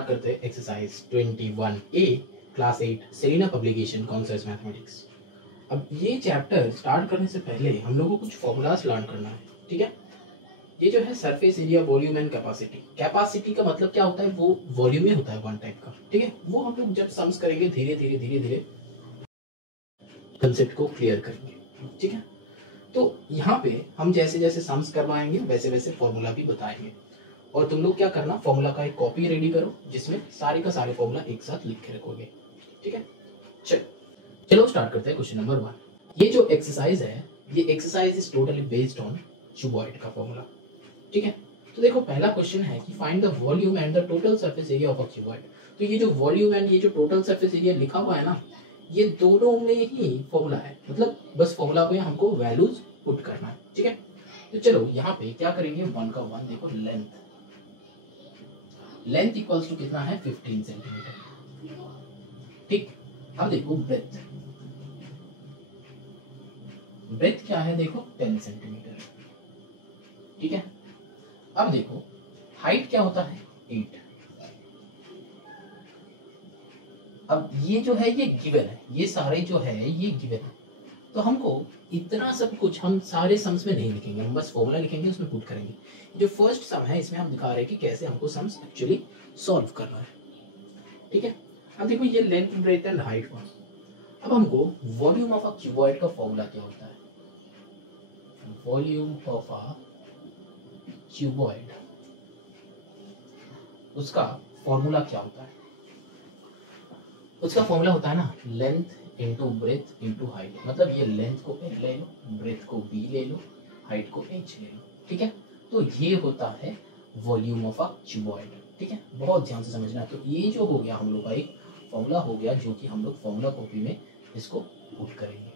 Start करते हैं exercise 21A class 8 Selina publication concepts mathematics. अब ये चैप्टर स्टार्ट करने से पहले हम लोगों को कुछ फॉर्मूलाज लर्न करना है, ठीक है। ये जो है surface area, volume and capacity. Capacity का मतलब क्या होता है, वो वॉल्यूम ही होता है वन टाइप का, ठीक है। वो हम लोग जब सम्स करेंगे धीरे धीरे कंसेप्ट को क्लियर करेंगे, ठीक है। तो यहाँ पे हम जैसे जैसे सम्स करवाएंगे वैसे वैसे फॉर्मूला भी बताएंगे, और तुम लोग क्या करना, फॉर्मूला का एक कॉपी रेडी करो जिसमें सारे का सारे फॉर्मूला एक साथ लिख के रखोगे, ठीक है। चलो स्टार्ट करते हैं क्वेश्चन नंबर 1। ये जो एक्सरसाइज है, ये exercise is totally based on cuboid का फॉर्मूला, ठीक है। तो देखो पहला क्वेश्चन है कि find the volume and the total surface area of a cuboid. तो ये जो वॉल्यूम एंड ये जो टोटल सरफेस एरिया लिखा हुआ है ना, ये दोनों में ही फॉर्मूला है, मतलब बस फॉर्मूला पे हमको वैल्यूज पुट करना है, ठीक है। तो चलो यहाँ पे क्या करेंगे, 1 का 1 देखो, लेंथ इक्वल्स टू कितना है, 15 सेंटीमीटर, ठीक। अब देखो ब्रेथ क्या है, देखो 10 सेंटीमीटर, ठीक है। अब देखो हाइट क्या होता है, 8। अब ये जो है ये गिवन है, ये सारे जो है ये गिवन है, तो हमको इतना सब कुछ हम सारे सम्स में नहीं लिखेंगे, हम बस फॉर्मूला लिखेंगे, उसमें पुट करेंगे। जो फर्स्ट सम है इसमें हम दिखा रहे हैं कि कैसे हमको सम्स एक्चुअली सॉल्व करना है, ठीक है। अब देखो ये लेंथ, ब्रेथ एंड हाइट हुआ। अब हमको वॉल्यूम ऑफ अ क्यूबॉइड का फॉर्मूला क्या होता है, वॉल्यूम ऑफ अ क्यूबॉइड, उसका फॉर्मूला क्या होता है, उसका फॉर्मूला होता है ना, length into breadth into height. मतलब ये लेंथ को L ले लो, ब्रेथ को B ले लो, हाइट को H ले लो, ठीक है। तो ये होता है वॉल्यूम ऑफ अ क्यूबॉइड, ठीक है। बहुत ध्यान से समझना। तो ये जो हो गया हम लोग का एक फॉर्मूला हो गया, जो कि हम लोग फॉर्मूला कॉपी में इसको पुट करेंगे,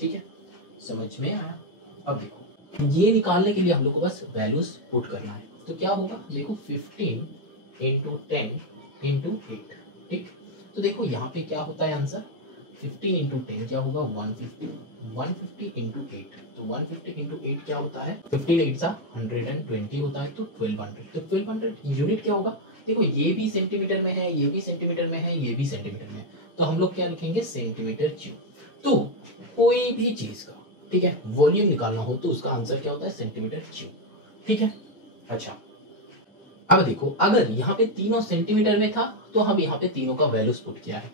ठीक है। समझ में आया। अब देखो ये निकालने के लिए हम लोग को बस वैल्यूज पुट करना है। तो क्या होगा, देखो 15 इंटू 10 इंटू 8, ठीक। तो देखो यहाँ पे क्या होता है आंसर, 15 इंटू 10 क्या होगा, 150, 150 इंटू 8, तो 150 इंटू 8 क्या होता है, 15 8 सा 120 होता है, तो 1200। तो 1200 यूनिट क्या होगा, देखो ये भी सेंटीमीटर में है, ये भी सेंटीमीटर में है, ये भी सेंटीमीटर में है, तो हम लोग क्या लिखेंगे, सेंटीमीटर क्यूब। तो कोई भी चीज का, ठीक है, वॉल्यूम निकालना हो तो उसका आंसर क्या होता है, सेंटीमीटर क्यूब, ठीक है। अच्छा अब देखो अगर यहाँ पे तीनों सेंटीमीटर में था तो हम यहाँ पे तीनों का वैल्यूज पुट किया है,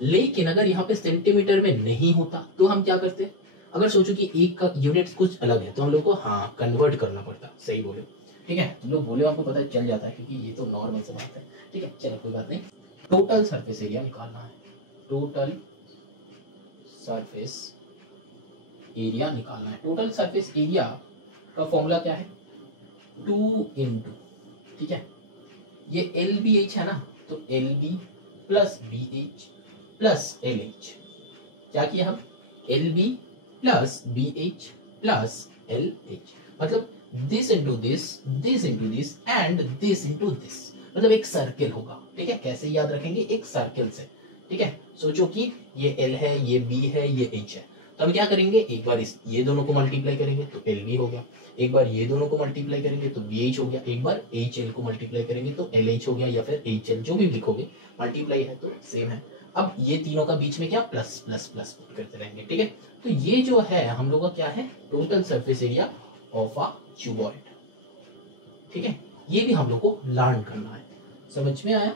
लेकिन अगर यहाँ पे सेंटीमीटर में नहीं होता तो हम क्या करते, अगर सोचो कि एक का यूनिट्स कुछ अलग है तो हम लोग को हाँ कन्वर्ट करना पड़ता। सही बोले, ठीक है। तुम लोग बोले आपको पता चल जाता है, क्योंकि ये तो नॉर्मल सी बात है, ठीक है। चलो कोई बात नहीं। टोटल सरफेस एरिया निकालना है, टोटल सरफेस एरिया निकालना है। टोटल सरफेस एरिया का फॉर्मूला क्या है, 2 इंटू, ठीक है, ये LBH है ना, तो LB plus BH plus LH। क्या किया हम, LB plus BH plus LH, मतलब this into this, this into this and this into this, मतलब एक सर्किल होगा, ठीक है। कैसे याद रखेंगे, एक सर्किल से, ठीक है। सोचो कि ये L है, ये B है, ये H है, तो हम क्या करेंगे, एक बार इस ये दोनों को मल्टीप्लाई करेंगे तो LB हो गया, एक बार ये दोनों को मल्टीप्लाई करेंगे तो BH हो गया, एक बार HL को मल्टीप्लाई करेंगे तो LH हो गया, या फिर HL, जो भी लिखोगे, मल्टीप्लाई है तो सेम है। अब ये तीनों का बीच में क्या, प्लस प्लस प्लस पुट करते रहेंगे, ठीक है। तो ये जो है हम लोग का क्या है, total surface area of a cuboid, ठीक है। ये भी हम लोग को लर्न करना है, समझ में आया।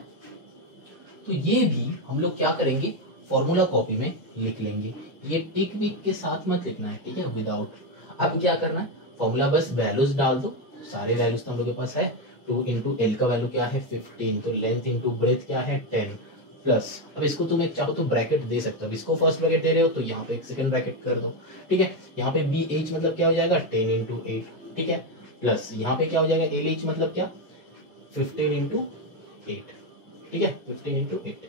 तो ये भी हम लोग क्या करेंगे, फॉर्मूला कॉपी में लिख लेंगे। ये टिक विक के साथ मत लिखना है, ठीक है, विदाउट। अब क्या करना है, फॉर्मूला बस वैल्यूज डाल दो, सारे वैल्यूज तो हम लोग के पास है। 2 इंटू एल का वैल्यू क्या है, 15, तो लेंथ इंटू ब्रेथ क्या है, 10 प्लस, अब इसको तुम एक चाहो तो ब्रैकेट दे सकते हो, अब इसको फर्स्ट ब्रैकेट दे रहे हो तो यहाँ पे एक सेकंड ब्रैकेट कर दो, ठीक है। यहाँ पे BH मतलब क्या हो जाएगा, 10 इंटू 8, ठीक है, प्लस यहाँ पे क्या हो जाएगा, LH मतलब क्या, 15 इंटू 8, ठीक है, 15 इंटू 8,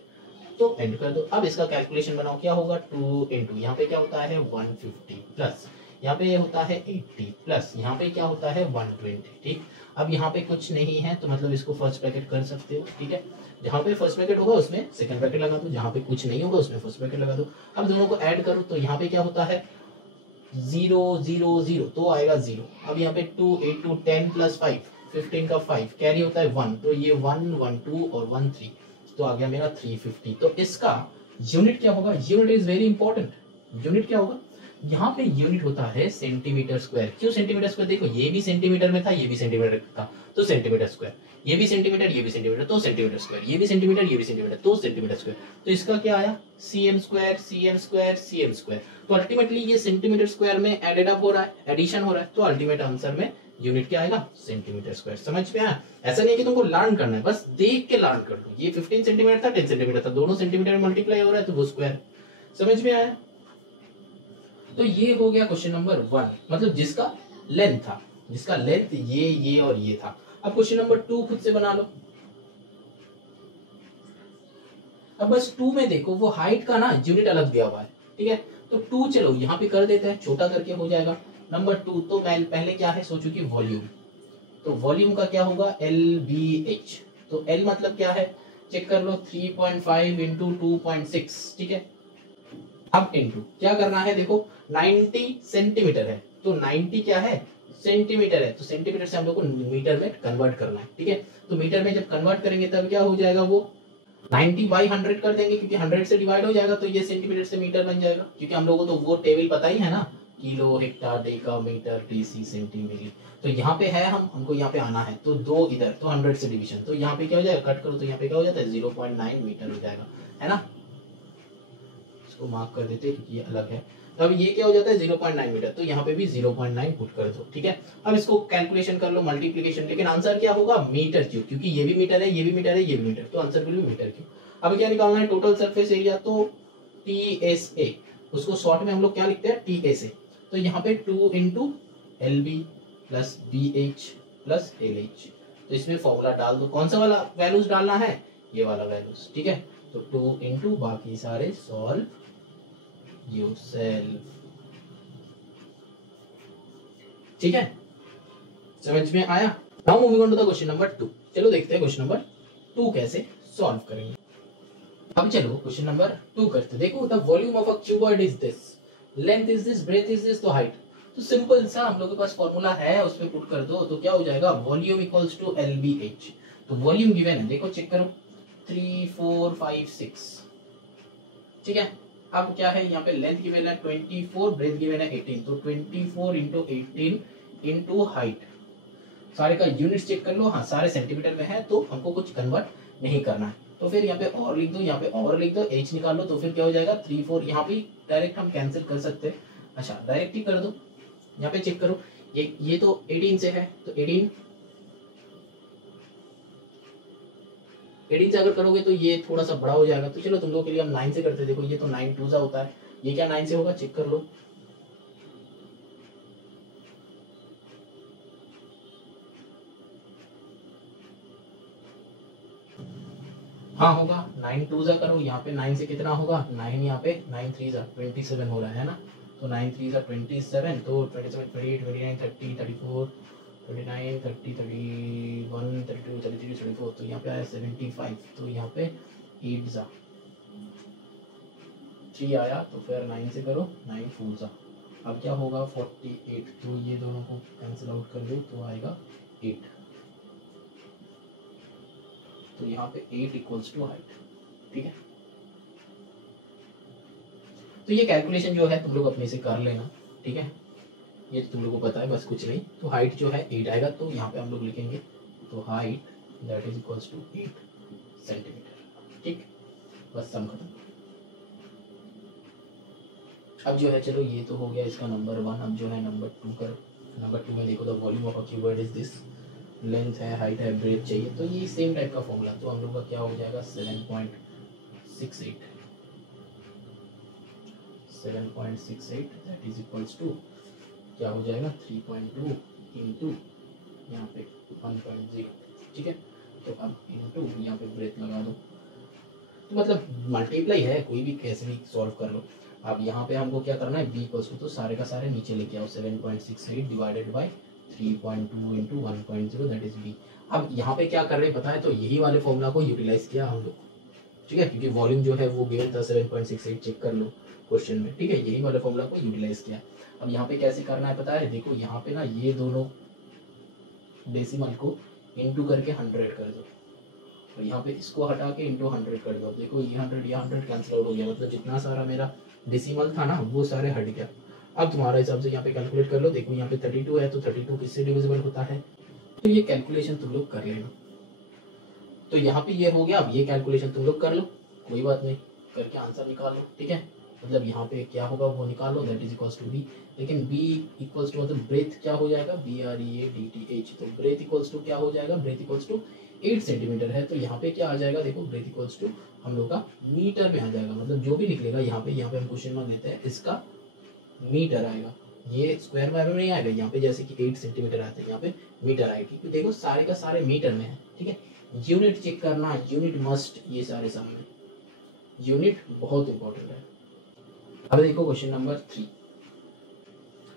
तो एंड कर दो। अब इसका कैलकुलेशन बनाओ, क्या होगा, 2 इंटू यहाँ पे क्या होता है 150 प्लस यहाँ पे होता है 80 प्लस यहाँ पे क्या होता है 120, ठीक। अब यहाँ पे कुछ नहीं है तो मतलब इसको फर्स्ट ब्रैकेट कर सकते हो, ठीक है। जहाँ पे फर्स्ट ब्रैकेट होगा उसमें सेकंड ब्रैकेट लगा दो, जहाँ पे कुछ नहीं होगा उसमें फर्स्ट ब्रैकेट लगा दो। अब दोनों को ऐड करो तो यहाँ पे क्या होता है 0 0 0, तो आएगा 0। अब यहाँ पे 2 8 2 10 प्लस 5 15 का 5 कैरी होता है 1, तो ये 1 1 2 और 1 3, तो आ गया मेरा 350। तो इसका यूनिट क्या होगा? Unit is very important. Unit क्या होगा? यहाँ पे यूनिट होता है सेंटीमीटर स्क्वायर। क्यों सेंटीमीटर स्क्वायर? देखो ये भी सेंटीमीटर में था, ये भी सेंटीमीटर था, तो सेंटीमीटर स्क्वायर, ये भी सेंटीमीटर, ये भी सेंटीमीटर, तो सेंटीमीटर स्क्वायर, ये भी सेंटीमीटर, ये भी सेंटीमीटर, तो सेंटीमीटर स्क्वायर। तो इसका क्या आया? cm square, cm square, cm square. तो अल्टीमेटली ये सेंटीमीटर स्क्वायर में एडेड अप हो रहा है, एडिशन हो रहा है, तो अल्टीमेट आंसर में यूनिट क्या आएगा? Centimetre square. समझ में आया? ऐसा नहीं है कि तुमको लर्न करना है, बस देख के लर्न कर लो। ये 15 सेंटीमीटर था, 10 सेंटीमीटर था, दोनों सेंटीमीटर में मल्टीप्लाई हो रहा है, तो वो स्क्वायर। समझ में आया? तो ये हो गया क्वेश्चन नंबर 1, मतलब जिसका लेंथ था, जिसका लेंथ ये और ये था। अब क्वेश्चन नंबर 2 खुद से बना लो। अब बस 2 में देखो वो हाइट का ना यूनिट अलग दिया हुआ है, ठीक है? तो 2 चलो यहाँ पे कर देते हैं, छोटा करके हो जाएगा नंबर 2। तो पहले क्या है सोचो कि वॉल्यूम, तो वॉल्यूम का क्या होगा? LBH। तो L मतलब क्या है? चेक कर लो, 3.5 इंटू 2.6, ठीक है? अब इंटू क्या करना है? देखो 90 सेंटीमीटर है, तो 90 क्या है? सेंटीमीटर है, तो सेंटीमीटर से हम लोग को मीटर में कन्वर्ट करना है, ठीक है? तो मीटर में जब कन्वर्ट करेंगे तब क्या हो जाएगा? वो 90 बाई 100 कर देंगे, क्योंकि 100 से डिवाइड हो जाएगा, तो ये सेंटीमीटर से मीटर बन जाएगा। क्योंकि हम लोगों को तो वो टेबल पता ही है ना, kilo, hecto, deca, metre, deci, centimetre. तो यहाँ पे है, हमको यहाँ पे आना है, तो 2 इधर, तो 100 से डिवीजन, तो यहाँ पे क्या हो जाएगा? कट करो तो यहाँ पे क्या हो जाता है? 0.9 मीटर हो जाएगा, है ना? इसको मार्क कर देते क्योंकि ये अलग है। तो अब ये क्या हो जाता है? 0.9 मीटर, तो यहाँ पे भी 0.9 पुट कर दो, ठीक है? अब इसको कैलकुलेशन कर लो, मल्टीप्लीकेशन, लेकिन आंसर क्या होगा? मीटर क्यूब, क्योंकि ये भी मीटर है, ये भी मीटर है, ये भी मीटर, तो answer will be metre cube. अब क्या निकालना है? टोटल सरफेस एरिया, तो TSA, उसको शॉर्ट में हम लोग क्या लिखते हैं? TSA। तो यहाँ पे 2 into LB plus BH plus LH, तो इसमें फॉर्मूला डाल दो। कौन सा वाला वैल्यूज डालना है? ये वाला वैल्यूज, ठीक है? तो 2 इंटू बाकी सारे सॉल्व योरसेल्फ, ठीक है? समझ में आया? Now moving on to the question number 2। चलो देखते हैं क्वेश्चन नंबर 2 कैसे सॉल्व करेंगे। अब चलो क्वेश्चन नंबर 2 करते। देखो, the volume of a cuboid is this, length is this, breadth is this, तो हाइट। तो सिंपल सा हम लोग के पास फॉर्मूला है, उसमें पुट कर दो, तो क्या हो जाएगा? Volume equals to LBH। तो वॉल्यूम गिवन है, देखो चेक करो, 3 4 5 6, ठीक है? अब क्या है? यहाँ पे लेंथ गिवन है 24, ब्रेथ गिवन है 18, तो 24 इंटू 18 इंटू हाइट। सारे का यूनिट चेक कर लो, हाँ सारे सेंटीमीटर में है, तो हमको कुछ कन्वर्ट नहीं करना है। तो फिर यहाँ पे और लिख दो, यहाँ पे और लिख दो, h निकालो, तो फिर क्या हो जाएगा? 3 4, यहाँ पे डायरेक्ट हम कैंसिल कर सकते हैं। अच्छा, डायरेक्ट ही कर दो। यहाँ पे चेक करो, ये तो 18 से है, तो 18 से अगर करोगे तो ये थोड़ा सा बड़ा हो जाएगा, तो चलो तुम लोग के लिए हम 9 से करते हैं। देखो ये तो 9 2 सा होता है, ये क्या 9 से होगा? चेक कर लो, हाँ होगा। 9 2 सा करो, यहाँ पे 9 से कितना होगा? 9, यहाँ पे 9 3 सा 27 हो रहा है ना? तो 9 3 सा 27, तो 27 28 29 30 34 29 30 31 32 33 34, तो यहाँ पे आया 75, तो यहाँ पे 8 सा 3 आया, तो फिर 9 से करो, 9 4 सा, अब क्या होगा? 48, तो ये दोनों को कैंसिल आउट कर दो, तो आएगा 8, तो यहाँ पे 8 इक्वल्स टू हाइट, ठीक है? तो ये कैलकुलेशन जो है तुम लोग अपने से कर लेना, ठीक है? ये तुम लोग को पता है, बस कुछ नहीं। तो हाइट जो है 8 आएगा, तो यहाँ पे हम लोग लिखेंगे, तो height that is equals to 8 centimetre, ठीक? बस सम खत्म। अब जो है चलो ये तो हो गया इसका नंबर 1। अब जो है नंबर 2 करो। नंबर 2 में देखो, the volume of a cuboid is this, length है, हाइट है, ब्रेथ चाहिए, तो ये सेम टाइप का फॉर्मूला, तो हम लोग का क्या हो जाएगा? 7.68 दैट इज इक्वल्स टू क्या हो जाएगा? 3.2 इंटू यहाँ पे 1.0, ठीक है? तो अब इंटू यहाँ पे ब्रेथ लगा दो, तो मतलब मल्टीप्लाई है, कोई भी कैसे भी सॉल्व कर लो। अब यहाँ पे हमको क्या करना है? b इक्वल्स टू, तो सारे का सारे नीचे लेके आओ, 7.68 divided by 3.2 into 1.0 that is b। अब यहाँ पे क्या कर रहे हैं पता है? तो यही वाले फॉर्मूला को यूटिलाइज किया हम लोग, ठीक है? क्योंकि वॉल्यूम जो है वो गिवन था 7.68, चेक कर लो क्वेश्चन में, ठीक है? यही वाले फॉर्मूला को यूटिलाइज किया। अब यहाँ पे कैसे करना है पता है? देखो यहाँ पे ना ये दोनों डेसिमल को इंटू करके 100 कर दो, और यहाँ पे इसको हटा के इंटू 100 कर दो। देखो ये 100 कैंसिल आउट हो गया, मतलब जितना सारा मेरा डेसिमल था ना वो सारे हट गया। अब तुम्हारा हिसाब से यहाँ पे कैलकुलेट कर लो। देखो यहाँ पे 32 है, तो 32 किससे डिविजिबल होता है, तो ये कैलकुलेशन तुम लोग कर लेना। तो यहाँ पे ये हो गया, अब ये कैलकुलेशन तुम लोग कर लो, कोई बात नहीं, करके आंसर निकाल लो, ठीक है। मतलब यहाँ पे क्या होगा वो निकाल लो, that is equals to B. लेकिन बी इक्वल्स टू मतलब ब्रेथ क्या हो जाएगा, BREADTH, तो ब्रेथ इक्वल्स टू क्या हो जाएगा, ब्रेथ इक्वल्स टू 8 सेंटीमीटर है। तो यहाँ पे क्या आ जाएगा, देखो ब्रेथ इक्वल्स टू हम लोग का मीटर में आ जाएगा। मतलब जो भी लिख लेगा यहाँ पे हम क्वेश्चन में देते हैं इसका मीटर आएगा, ये स्क्वायर में नहीं आएगा। यहाँ पे जैसे कि 8 सेंटीमीटर आता है, यहाँ पे मीटर आएगी। तो देखो सारे का सारे मीटर में है, ठीक है। यूनिट चेक करना, यूनिट मस्ट, ये सारे सब में यूनिट बहुत इंपॉर्टेंट है। अब देखो क्वेश्चन नंबर 3।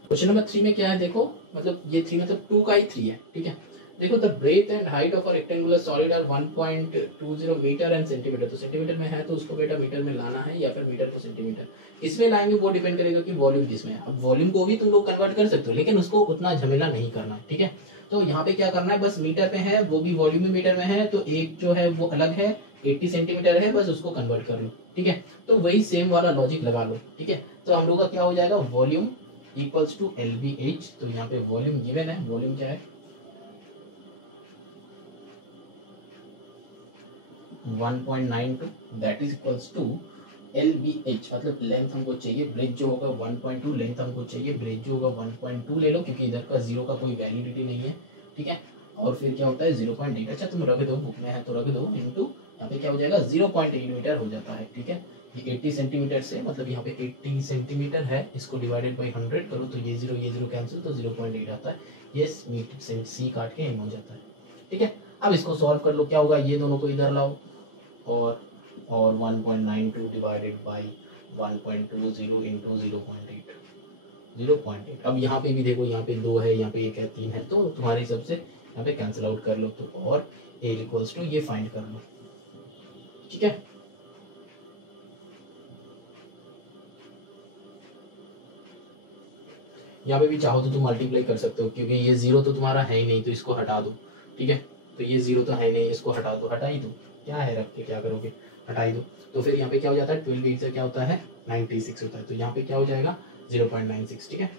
क्वेश्चन नंबर 3 में क्या है, देखो मतलब ये 3 मतलब 2 का ही 3 है, ठीक है। देखो the breadth and height of a rectangular solid are 1.20 metre and centimetre. तो सेंटीमीटर में है तो उसको बेटा मीटर में लाना है, या फिर मीटर को सेंटीमीटर इसमें लाएंगे, वो डिपेंड करेगा कि वॉल्यूम किसमें है। अब वॉल्यूम को भी तुम लोग कन्वर्ट कर सकते हो, लेकिन उसको उतना झमेला नहीं करना, ठीक है। तो यहाँ पे क्या करना है, बस मीटर में है, वो भी वॉल्यूम में मीटर में है, तो एक जो है वो अलग है, 80 सेंटीमीटर है, बस उसको कन्वर्ट कर लो, ठीक है। तो वही सेम वाला लॉजिक लगा लो, ठीक है। तो हम लोग का क्या हो जाएगा, वॉल्यूम इक्वल्स टू LBH। तो यहाँ पे वॉल्यूम गिवन है, वॉल्यूम क्या है 1.92, that is equals to LBH, मतलब लेंथ हमको चाहिए, ब्रेथ जो होगा 1.2, लेंथ हमको चाहिए, ब्रेथ जो होगा 1.2 ले लो, क्योंकि इधर का 0 का कोई वैलिडिटी नहीं है, ठीक है। और फिर क्या होता है 0.8, अच्छा तुम रख दो, बुक में है तो रख दो, इंटू यहाँ पे क्या हो जाएगा 0.8 मीटर हो जाता है, ठीक है। ये 80 सेंटीमीटर से, मतलब यहाँ पे 80 सेंटीमीटर है, इसको डिवाइडेड बाई 100 करो तो ये 0 कैंसिल, तो 0.8 आता है, ये सी काट के एम हो जाता है, ठीक है। अब इसको सॉल्व कर लो, क्या होगा, ये दोनों को इधर लाओ, और 1.92 डिवाइडेड बाई 1.20 इंटू 0.8। अब यहाँ पे भी देखो, यहाँ पे 2 है, यहाँ पे 1 है, 3 है, तो तुम्हारे हिसाब से यहाँ पे कैंसिल आउट कर लो, तो और A इक्वल्स टू ये फाइंड कर लो, ठीक है। यहाँ पे भी चाहो तो तुम मल्टीप्लाई कर सकते हो, क्योंकि ये 0 तो तुम्हारा है ही नहीं, तो इसको हटा दो, ठीक है। तो ये 0 तो है नहीं, इसको हटा दो, हटा ही दो, क्या है रख के क्या करोगे, हटा ही दो। तो फिर यहाँ पे क्या हो जाता है, 12 से क्या होता है 96 होता है, तो यहाँ पे क्या हो जाएगा 0.96, ठीक है।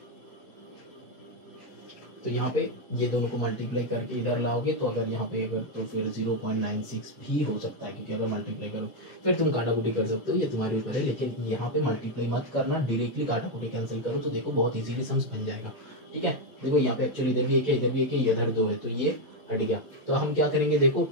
तो यहाँ पे ये दोनों को मल्टीप्लाई करके इधर लाओगे, तो अगर यहाँ पे अगर तो फिर 0.96 भी हो सकता है, क्योंकि अगर मल्टीप्लाई करो फिर तुम काटाकुटी कर सकते हो, ये तुम्हारे ऊपर है। लेकिन यहाँ पे मल्टीप्लाई मत करना, डायरेक्टली काटाकुटी कैंसिल करो, तो देखो बहुत इजीली सम्स बन जाएगा, ठीक है। देखो यहाँ पे एक्चुअली इधर भी एक है, इधर भी एक है, इधर 2 है, तो ये हट गया। तो हम क्या करेंगे, देखो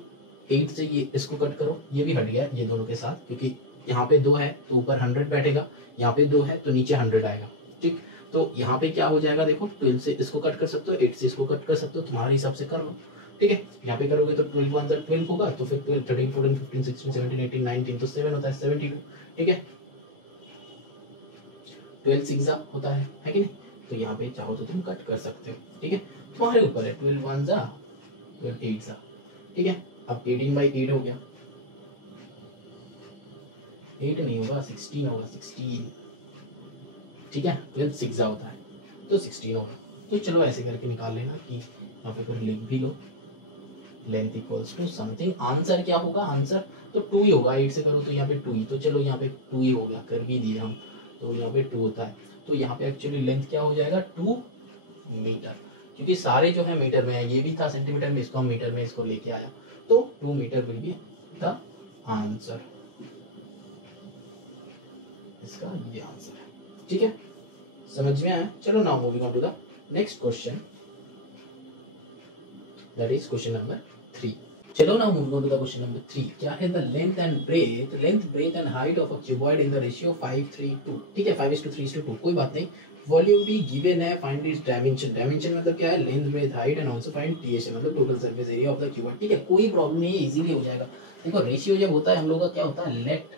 8 से ये इसको कट करो, ये भी हट गया ये दोनों के साथ, क्योंकि यहाँ पे 2 है तो ऊपर 100 बैठेगा, यहाँ पे 2 है तो नीचे 100 आएगा, ठीक। तो यहाँ पे क्या हो जाएगा, देखो 12 से इसको कट कर सकते हो, 8 से इसको कट कर सकते हो, तुम्हारे हिसाब से कर लो, ठीक है। यहाँ पे करोगे तो 12 1 12 होगा, तो फिर 12 13 14 15 16 17 18 19 तो 7 होता है 72, ठीक है। 12 6 होता है कि नहीं। तो यहाँ पे चाहो तो तुम कट कर सकते हो, ठीक है, तुम्हारे ऊपर है। 12 1 12 8 ठीक है। अब 18/8 हो गया, 8 नहीं होगा 16 होगा, 16, ठीक है। 12 6 होता है तो 16 होगा। तो चलो ऐसे करके निकाल लेना कि यहाँ पे लिख भी लो, length equals to something, answer क्या होगा, आंसर तो 2 ही होगा, 8 से करो तो यहाँ पे 2 ही, तो चलो यहाँ पे 2 ही हो गया, कर भी दिए हम, तो यहाँ पे 2 होता है। तो यहाँ पे एक्चुअली लेंथ क्या हो जाएगा 2 मीटर, क्योंकि सारे जो है मीटर में है, ये भी था सेंटीमीटर में, इसको हम मीटर में इसको लेके आया, तो 2 metre will be the answer, इसका ये आंसर है, ठीक है। समझ में आया। चलो now moving on to the next question, that is question number 3। चलो now moving on to the question number 3। क्या है, the length and breadth and height of a cuboid in the ratio 5:3:2, ठीक है, 5:3:2, कोई बात नहीं। वॉल्यूम भी given है, फाइंड इट्स डायमेंशन, डायमेंशन मतलब क्या है, length breadth height and also find TSA मतलब total surface area of the cuboid, ठीक है। कोई प्रॉब्लम नहीं है, इजीली हो जाएगा। देखो रेशियो जब होता है हम लोग का क्या होता है, late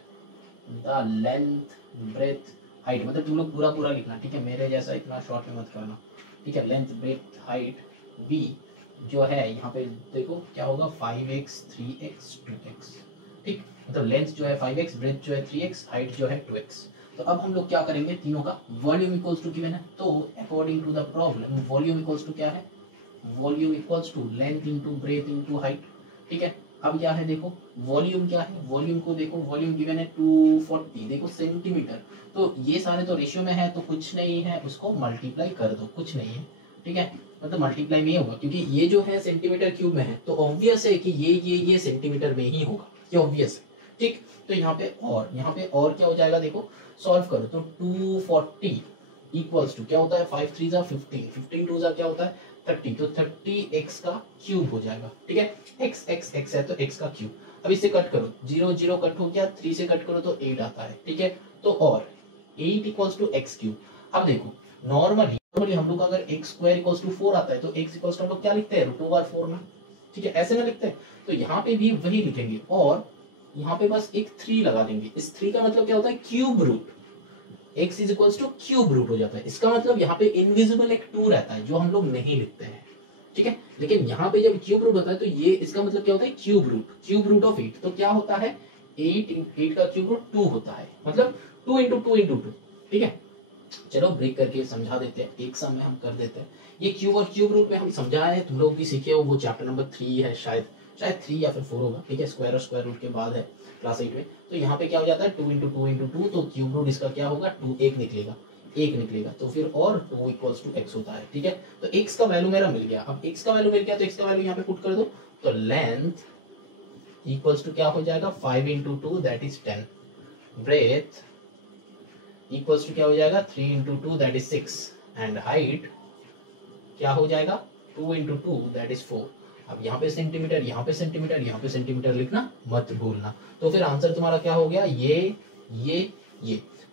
the length breadth height, मतलब तुम लोग पूरा पूरा लिखना, ठीक है, मेरे जैसा इतना शॉर्ट में मत करना, ठीक है। लेंथ ब्रेथ हाइट बी जो है यहाँ पे देखो क्या होगा 5x 3x 2x, ठीक, मतलब लेंथ जो है 5x, ब्रेथ जो है 3x, हाइट जो है 2x। तो अब हम लोग क्या करेंगे, तीनों का वॉल्यूम इक्वल्स टू गिवन है, तो according to the problem volume equals to क्या है volume equals to length into breadth into height, ठीक है। अब क्या है देखो, वॉल्यूम क्या है, वॉल्यूम को देखो, वॉल्यूम गिवन है 240 देखो सेंटीमीटर, तो ये सारे तो रेशियो में है तो कुछ नहीं है, उसको मल्टीप्लाई कर दो, कुछ नहीं है, ठीक है। मतलब मल्टीप्लाई में ही होगा क्योंकि ये जो है सेंटीमीटर क्यूब में है, तो ऑब्वियस है कि ये सेंटीमीटर में ही होगा, ये ऑब्वियस है, ठीक। तो यहाँ पे और क्या हो जाएगा देखो, सॉल्व करो तो 240 इक्वल्स टू क्या होता है, 5 3 15, 15 2 क्या होता है 30, तो 30x का क्यूब हो जाएगा, ठीक है। x है तो x का क्यूब। अब इससे कट करो, 0 0 कट हो गया, 3 से कट करो तो 8 आता है, ठीक है। तो और 8 इक्वल्स टू x क्यूब। अब देखो नॉर्मली हम लोग अगर x स्क्वायर इक्वल्स टू 4 आता है तो x इक्वल्स टू हम लोग क्या लिखते हैं, √4 ना, ठीक है, ऐसे ना लिखते हैं। तो यहाँ पे भी वही लिखेंगे और यहाँ पे बस एक 3 लगा देंगे। इस 3 का मतलब क्या होता है, cube root, x is equals to cube root हो जाता है। इसका मतलब यहाँ पे इनविजिबल एक 2 रहता है जो हम लोग नहीं लिखते हैं, ठीक है। लेकिन यहाँ पे जब क्यूब रूट होता है तो ये इसका मतलब क्या होता है, क्यूब रूट ऑफ 8, तो क्या होता है 8 का क्यूब रूट 2 होता है, मतलब 2 इंटू 2 इंटू 2, ठीक है। चलो ब्रेक करके समझा देते हैं, एक साथ में हम कर देते हैं। ये क्यूब और क्यूब रूट में हम समझाए हैं, तुम लोग भी सीखे हो, वो चैप्टर नंबर 3 है शायद 3 या फिर 4 होगा, ठीक है। स्क्वायर और स्क्वायर रूट के बाद है क्लास 8 में। तो यहाँ पे क्या हो जाता है 2 इंटू 2 इंटू 2, तो क्यूब रूट इसका क्या होगा 2, एक निकलेगा तो फिर और 2 इक्वल्स टू x होता है, ठीक है। तो x का वैल्यू मेरा मिल गया। अब x का वैल्यू मिल गया तो x का वैल्यू यहाँ पे पुट कर दो, तो लेंथ इक्वल्स टू क्या हो जाएगा 5 into 2 that is 10, breadth equals to क्या हो जाएगा 3 into 2 that is 6, and height क्या हो जाएगा 2 इंटू 2 दैट इज 4। अब यहाँ पे सेंटीमीटर, यहाँ पे सेंटीमीटर, यहाँ पे सेंटीमीटर लिखना मत भूलना। तो फिर आंसर तुम्हारा क्या हो गया, ये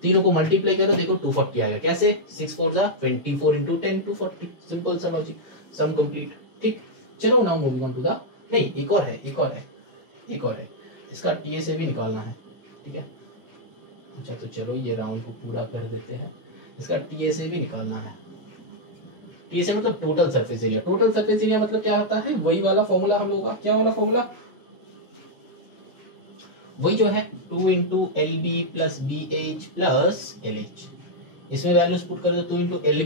तीनों को मल्टीप्लाई करो, देखो 240 आएगा। कैसे, 6 4 24 इंटू 10 240, सिंपल सा लॉजिक, सम कंप्लीट, ठीक। चलो now moving on to the, नहीं एक और है, इसका टीए से भी निकालना है, ठीक है। अच्छा तो चलो ये राउंड को पूरा कर देते हैं, इसका टीए से भी निकालना है। टीए से मतलब total surface area, total surface area मतलब क्या होता है, वही वाला फॉर्मूला हम लोग का, क्या वाला फॉर्मूला, वही जो है 2 into L B plus B H plus L H. इसमें वैल्यूज पुट कर दो, 2 इंटू एल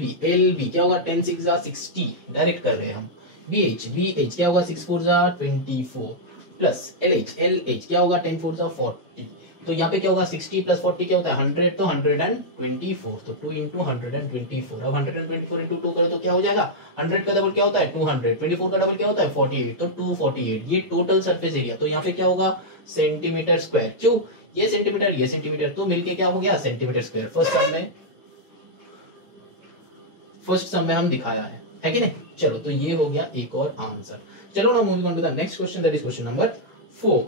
बी क्या होगा 10 6 60, डायरेक्ट कर रहे हैं हम। बी एच क्या होगा 6 4 24 प्लस एल एच क्या होगा 10 4 40। तो यहाँ पे क्या होगा 60 प्लस 40 क्या होता है 100, तो 124, तो 2 इंटू 124। अब 124 इंटू 2 करो तो क्या हो जाएगा, 100 का डबल क्या होता है 200, 24 का डबल क्या होता है 48, तो 248। ये टोटल सरफेस एरिया, तो यहाँ पे क्या होगा सेंटीमीटर स्क्वायर, क्यों ये सेंटीमीटर तो मिलके क्या हो गया सेंटीमीटर स्क्वायर। फर्स्ट सम में हम दिखाया है कि नहीं। चलो तो ये हो गया एक और आंसर। चलो ना moving on to the next question, that is question number 4।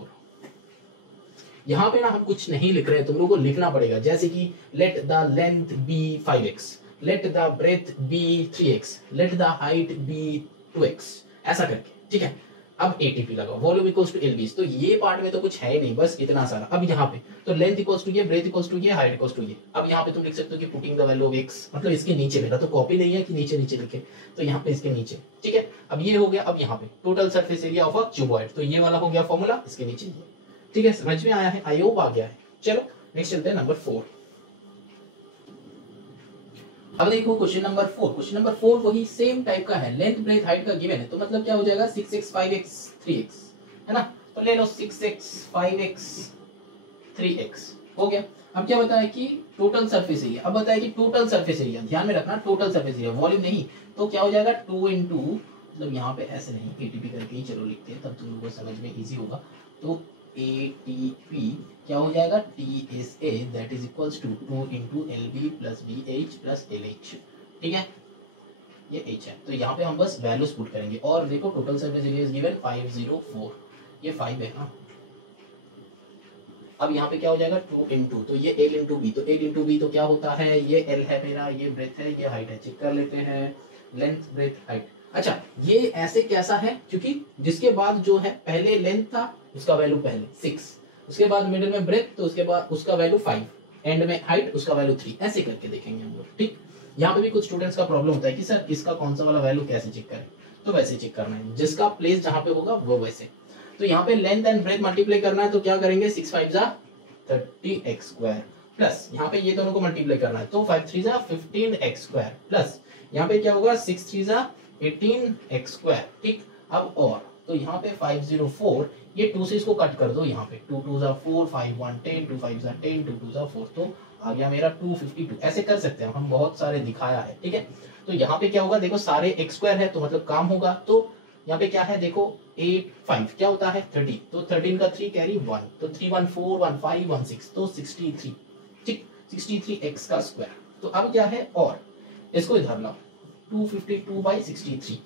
यहाँ पे ना हम कुछ नहीं लिख रहे हैं, तुम लोगों को लिखना पड़ेगा, जैसे कि let the length be 5x, let the breadth be 3x, let the height be 2x, ऐसा करके, ठीक है। अब एटीपी लगाओ, वॉल्यूम इक्वल्स टू एलबी, तो ये पार्ट में तो कुछ है ही नहीं, बस इतना सारा। अब यहाँ पे तो लेंथ इक्वल्स टू ये, ब्रेथ इक्वल्स टू ये, हाइट इक्वल्स टू ये। अब यहाँ पे तुम लिख सकते हो कि putting the value of x, मतलब इसके नीचे, मेरा तो कॉपी नहीं है कि नीचे लिखे, तो यहाँ पे इसके नीचे, ठीक है। अब ये हो गया, अब यहाँ पे total surface area of a cuboid, तो ये वाला हो गया फॉर्मूला, इसके नीचे ये, ठीक है। समझ में आया है, आई होप आ गया है। चलो नेक्स्ट चलते हैं नंबर 4। अब देखो क्वेश्चन नंबर 4 वही सेम टाइप का है, लेंथ ब्रेथ हाइट का गिवन है, तो मतलब क्या हो जाएगा 6x 5x 3x, है ना। तो ले लो 6x 5x 3x हो गया। अब क्या बताया कि टोटल सरफेस एरिया, अब बताया कि टोटल सरफेस एरिया, ध्यान में रखना टोटल सरफेस एरिया, वॉल्यूम नहीं। तो क्या हो जाएगा 2 इंटू, मतलब यहाँ पे ऐसे नहीं, एटीपी करके ही चलो लिखते हैं, तब तुम लोगों को समझ में इजी होगा। तो एटीपी क्या हो जाएगा TSA that is equals to 2 into LB plus BH plus LH, ठीक है। ये H है, तो यहाँ पे हम बस वैल्यूज पुट करेंगे। और देखो total surface area is given 504, ये 5 है ना। अब यहाँ पे क्या हो जाएगा 2 इंटू, तो ये L इंटू बी, तो L इंटू बी तो क्या होता है, ये L है मेरा, ये ब्रेथ है, ये हाइट है, चेक कर लेते हैं लेंथ ब्रेथ हाइट। अच्छा ये ऐसे कैसा है, क्योंकि जिसके बाद जो है पहले लेंथ था उसका वैल्यू पहले 6, उसके बाद मिडिल में ब्रेथ, तो उसके बाद उसका वैल्यू 5, एंड में हाइट उसका वैल्यू 3, ऐसे करके देखेंगे हम लोग, ठीक। यहाँ पे भी कुछ स्टूडेंट्स का प्रॉब्लम होता है कि सर इसका कौन सा वाला वैल्यू कैसे चेक करें, तो वैसे चेक करना है, जिसका प्लेस जहाँ पे होगा वो वैसे। तो यहाँ पे लेंथ एंड ब्रेथ मल्टीप्लाई करना है, तो क्या करेंगे 6 5 30x स्क्वायर प्लस यहाँ पे ये दोनों को मल्टीप्लाई करना है, तो 5 3 15x स्क्वायर प्लस यहाँ पे क्या होगा 6 3 18x², ठीक। अब और तो यहाँ पे 504, ये 2 से इसको कट कर दो, यहाँ पे 2 2 जा 4, 5 1 10, 2 5 जा 10, 2 2 जा 4, तो आ गया मेरा 252। ऐसे कर सकते हैं हम, बहुत सारे दिखाया है, ठीक है। तो यहाँ पे क्या होगा, देखो सारे x² है तो मतलब काम होगा, तो यहाँ पे क्या है देखो 8 5 क्या होता है 30, तो 13 का 3 कैरी 1, तो 3 1 4 1 5 1 6, तो 63, ठीक, 63x²। तो अब क्या है, और इसको इधर लाओ 252/63।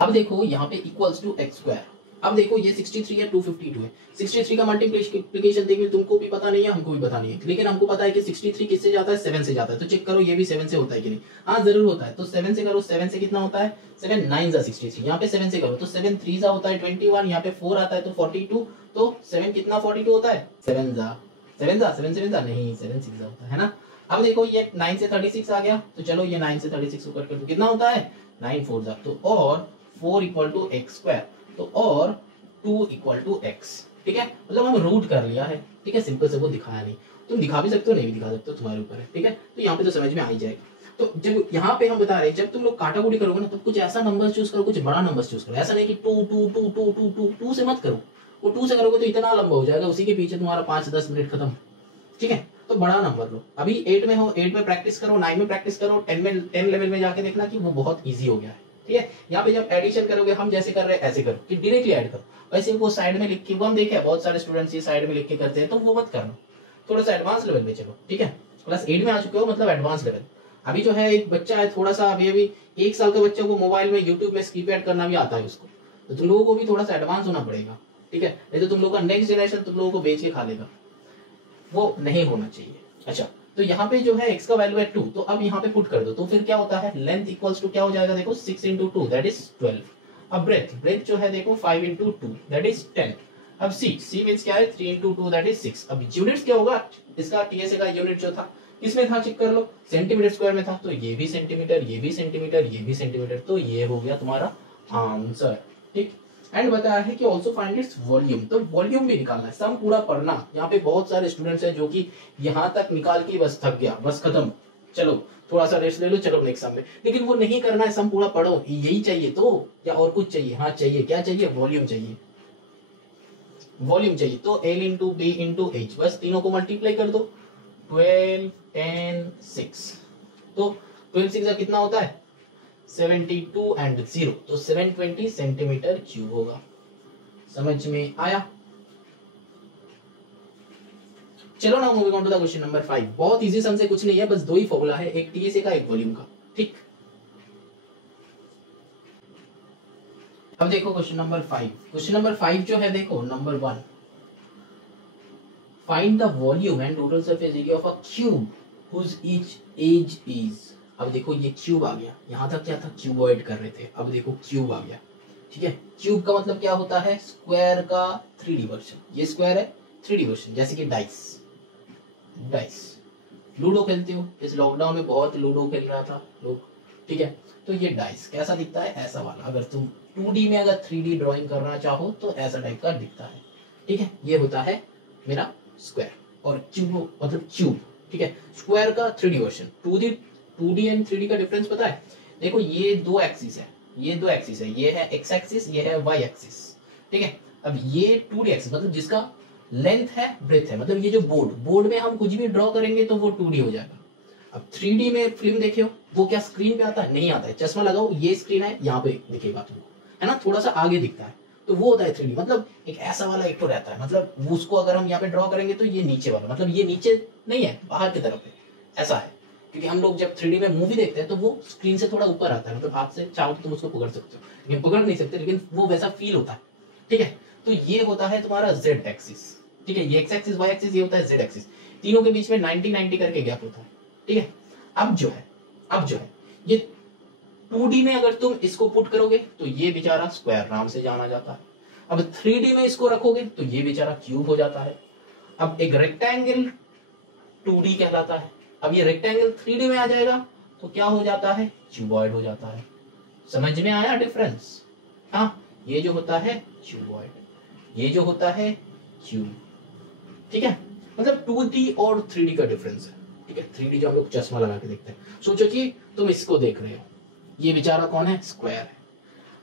अब देखो यहाँ पे इक्वल्स टू x²। अब देखो ये 63 है, 252 है। 63 का मल्टीप्लिकेशन देखिए, तुमको भी पता नहीं है, हमको भी पता नहीं है, लेकिन हमको पता है कि 63 किससे जाता है, 7 से जाता है। तो चेक करो ये भी 7 से होता है कि नहीं। हाँ जरूर होता है, तो 7 से करो। 7 से कितना होता है, 7 9 जा 63, यहाँ पे 7 से करो तो 7 3 जा होता है 21, यहाँ पे 4 आता है तो 42, तो 7 कितना 42 होता है, 7 जा 7 जा 7 7 जा नहीं 7 6 जा होता है ना। अब देखो ये 9 से 36 आ गया, तो चलो ये 9 से 36 को कट कर दो, कितना होता है 9 4 जा, तो और 4 इक्वल टू x², तो और 2 इक्वल टू x, ठीक है। मतलब हम रूट कर लिया है, ठीक है, सिंपल से वो दिखाया नहीं। तुम दिखा भी सकते हो, नहीं भी दिखा सकते हो, तुम्हारे ऊपर है, ठीक है। तो यहाँ पे तो समझ में आ ही जाएगा। तो जब यहाँ पे हम बता रहे हैं, जब तुम लोग काटाकुटी करोगे ना, तो कुछ ऐसा नंबर चूज करो, कुछ बड़ा नंबर चूज करो। ऐसा नहीं कि 2 2 2 2 2 2 2 से मत करो, वो 2 से करोगे तो इतना लंबा हो जाएगा, उसी के पीछे तुम्हारा 5-10 मिनट खत्म, ठीक है। तो बड़ा नंबर लो। अभी 8 में हो, 8 में प्रैक्टिस करो, 9 में प्रैक्टिस करो, 10 लेवल में जाके देखना कि वो बहुत ईजी हो गया है, ठीक है। यहाँ पे जब एडिशन करोगे, हम जैसे कर रहे हैं ऐसे करो कि डायरेक्टली ऐड करो। वैसे वो साइड में लिख के, वो हम देखे बहुत सारे स्टूडेंट्स ये साइड में लिख के करते हैं, तो वो मत करना, थोड़ा सा एडवांस लेवल में चलो, ठीक है। क्लास 8 में आ चुके हो मतलब एडवांस लेवल। अभी जो है एक बच्चा है थोड़ा सा, अभी 1 साल का बच्चा को मोबाइल में यूट्यूब में स्किप ऐड करना भी आता है उसको, तो तुम लोगों को भी थोड़ा सा एडवांस होना पड़ेगा, ठीक है। नहीं तो तुम लोगों का नेक्स्ट जनरेशन तुम लोगों को बेच के खा लेगा, वो नहीं होना चाहिए। अच्छा, तो यहाँ पे जो है x का वैल्यू है 2, तो अब यहाँ पे पुट कर दो, तो फिर क्या होता है, लेंथ इक्वल्स टू क्या हो जाएगा, देखो 6 × 2 दैट इज 12। अब ब्रेथ जो है देखो 5 × 2 दैट इज 10। अब c मींस क्या है 3 × 2 दैट इज 6। अब यूनिट्स क्या होगा, इसका टीएसए का यूनिट जो था किसमें था, चेक कर लो, सेंटीमीटर स्क्वायर में था, तो ये भी सेंटीमीटर, ये भी सेंटीमीटर, ये भी सेंटीमीटर, तो ये हो गया तुम्हारा आंसर, ठीक। एंड बताया है कि ऑल्सो फाइंड इट्स वॉल्यूम, तो वॉल्यूम भी निकालना है, सम पूरा पढ़ना। यहाँ पे बहुत सारे स्टूडेंट्स हैं जो कि यहाँ तक निकाल के बस थक गया, बस खत्म, चलो थोड़ा सा रेस्ट ले लो, चलो नेक्स्ट सम में। लेकिन वो नहीं करना है, सम पूरा पढ़ो, यही चाहिए तो, या और कुछ चाहिए, हाँ चाहिए, क्या चाहिए, वॉल्यूम चाहिए, वॉल्यूम चाहिए। तो L × B × H, बस तीनों को मल्टीप्लाई कर दो, 12 10 6, तो 12 6 कितना होता है 72 एंड 0, तो 720 सेंटीमीटर क्यूब होगा। समझ में आया। चलो ना moving on to the question number 5। बहुत इजी सम से कुछ नहीं है, बस दो ही फॉर्मूला है, एक टीएसए का एक वॉल्यूम का, ठीक। अब देखो क्वेश्चन नंबर 5। क्वेश्चन नंबर 5 जो है देखो number 1, find the volume and total surface area of a cube whose each edge is. अब देखो ये क्यूब आ गया, यहां तक क्या था, क्यूबॉइड कर रहे थे, अब देखो क्यूब आ गया, ठीक है। क्यूब का मतलब क्या होता है, स्क्वायर का 3D वर्जन। ये स्क्वायर है 3D वर्जन, जैसे कि डाइस, लूडो खेलते हो, इस लॉकडाउन में बहुत लूडो खेल रहा था लोग, ठीक है। तो ये डाइस कैसा दिखता है, ऐसा वाला। अगर तुम 2D में अगर 3D ड्राइंग करना चाहो तो ऐसा टाइप का दिखता है, ठीक है। ये होता है मेरा स्क्वायर, और क्यूब मतलब क्यूब, ठीक है। स्क्वायर का 3D version. 2D and 3D का डिफरेंस पता है, देखो ये दो एक्सिस है, ये दो एक्सिस है, ये है x एक्सिस, ये है y एक्सिस, ठीक है। अब ये 2D एक्सिस मतलब जिसका लेंथ है ब्रेथ है, मतलब ये जो बोर्ड में हम कुछ भी ड्रॉ करेंगे तो वो 2D हो जाएगा। अब 3D में फिल्म देखे हो, वो क्या स्क्रीन पे आता है, नहीं आता है, चश्मा लगाओ, ये स्क्रीन है, यहाँ पे दिखेगा तुमको, है ना, थोड़ा सा आगे दिखता है, तो वो होता है 3D। मतलब एक ऐसा वाला एक तो रहता है, मतलब उसको अगर हम यहाँ पे ड्रॉ करेंगे तो ये नीचे वाला, मतलब ये नीचे नहीं है, बाहर की तरफ है, ऐसा है। क्योंकि हम लोग जब 3D में मूवी देखते हैं तो वो स्क्रीन से थोड़ा ऊपर आता है, मतलब हाथ से चाहो तो तुम उसको पकड़ सकते हो, लेकिन पकड़ नहीं सकते, लेकिन वो वैसा फील होता है, ठीक है। तो ये होता है तुम्हारा z एक्सिस, ठीक है। ये x एक्सिस, y एक्सिस, ये होता है z एक्सिस, तीनों के बीच में 90-90 करके गैप होता है, ठीक है। अब जो है ये 2D में अगर तुम इसको पुट करोगे तो ये बेचारा स्क्वायर नाम से जाना जाता है। अब 3D में इसको रखोगे तो ये बेचारा क्यूब हो जाता है। अब एक रेक्टेंगल 2D कहलाता है, अब ये रेक्टेंगल 3D में आ जाएगा तो क्या हो जाता है, क्यूबॉइड हो जाता है। समझ में आया डिफरेंस, हाँ। ये जो होता है क्यूबॉइड, ये जो होता है क्यूब, ठीक है। मतलब 2D और 3D का डिफरेंस है, ठीक है। 3D जो हम लोग चश्मा लगा के देखते हैं, सोचो कि तुम इसको देख रहे हो, ये बेचारा कौन है, स्क्वायर है,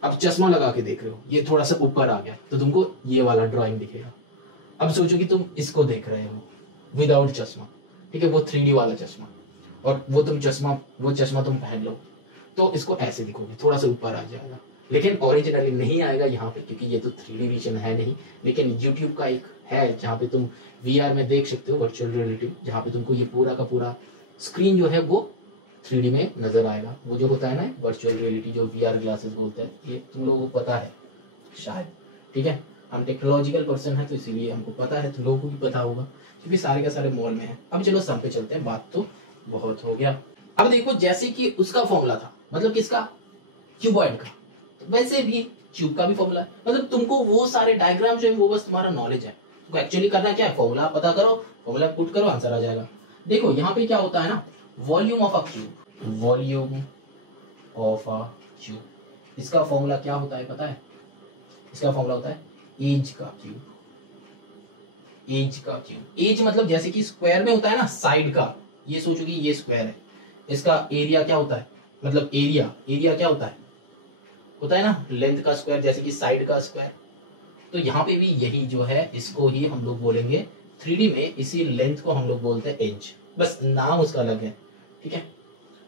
अब चश्मा लगा के देख रहे हो, ये थोड़ा सा ऊपर आ गया तो तुमको ये वाला ड्राइंग दिखेगा। अब सोचो कि तुम इसको देख रहे हो विदाउट चश्मा, ठीक है, वो 3D वाला चश्मा, और वो चश्मा तुम पहन लो तो इसको ऐसे दिखोगे, थोड़ा सा ऊपर आ जाएगा, लेकिन ओरिजिनली नहीं आएगा यहाँ पे क्योंकि ये तो 3D विजन है नहीं। लेकिन YouTube का एक है जहाँ पे तुम VR में देख सकते हो, वर्चुअल रियलिटी, जहाँ पे तुमको ये पूरा का पूरा स्क्रीन जो है वो 3D में नजर आएगा। वो जो होता है ना वर्चुअल रियलिटी, जो VR ग्लासेस बोलते हैं, ये तुम लोगों को पता है शायद, ठीक है, हम टेक्नोलॉजिकल पर्सन है तो इसीलिए हमको पता है, तो लोगों को भी पता होगा क्योंकि सारे का सारे मॉल में है। अब चलो सम पे चलते हैं, बात तो बहुत हो गया। अब देखो जैसे कि उसका फॉर्मूला था, मतलब किसका, क्यूबॉइड का, तो वैसे भी क्यूब का भी फॉर्मूला है। मतलब तुमको वो सारे डायग्राम जो है वो बस तुम्हारा नॉलेज है, तुमको एक्चुअली करना क्या है, फॉर्मूला पता करो, फॉर्मूला पुट करो, आंसर आ जाएगा। देखो यहाँ पे क्या होता है ना, volume of a cube, volume of a cube, इसका फॉर्मूला क्या होता है पता है, इसका फॉर्मूला होता है एज का क्यूब। एज का क्यूब, एज मतलब जैसे कि स्क्वायर में होता है ना साइड का, ये सोचो कि ये स्क्वायर है, इसका एरिया क्या होता है, मतलब एरिया क्या होता है ना लेंथ का स्क्वायर, जैसे कि साइड का स्क्वायर। तो यहाँ पे भी यही जो है, इसको ही हम लोग बोलेंगे 3D में, इसी लेंथ को हम लोग बोलते हैं एज, बस नाम उसका अलग है, ठीक है।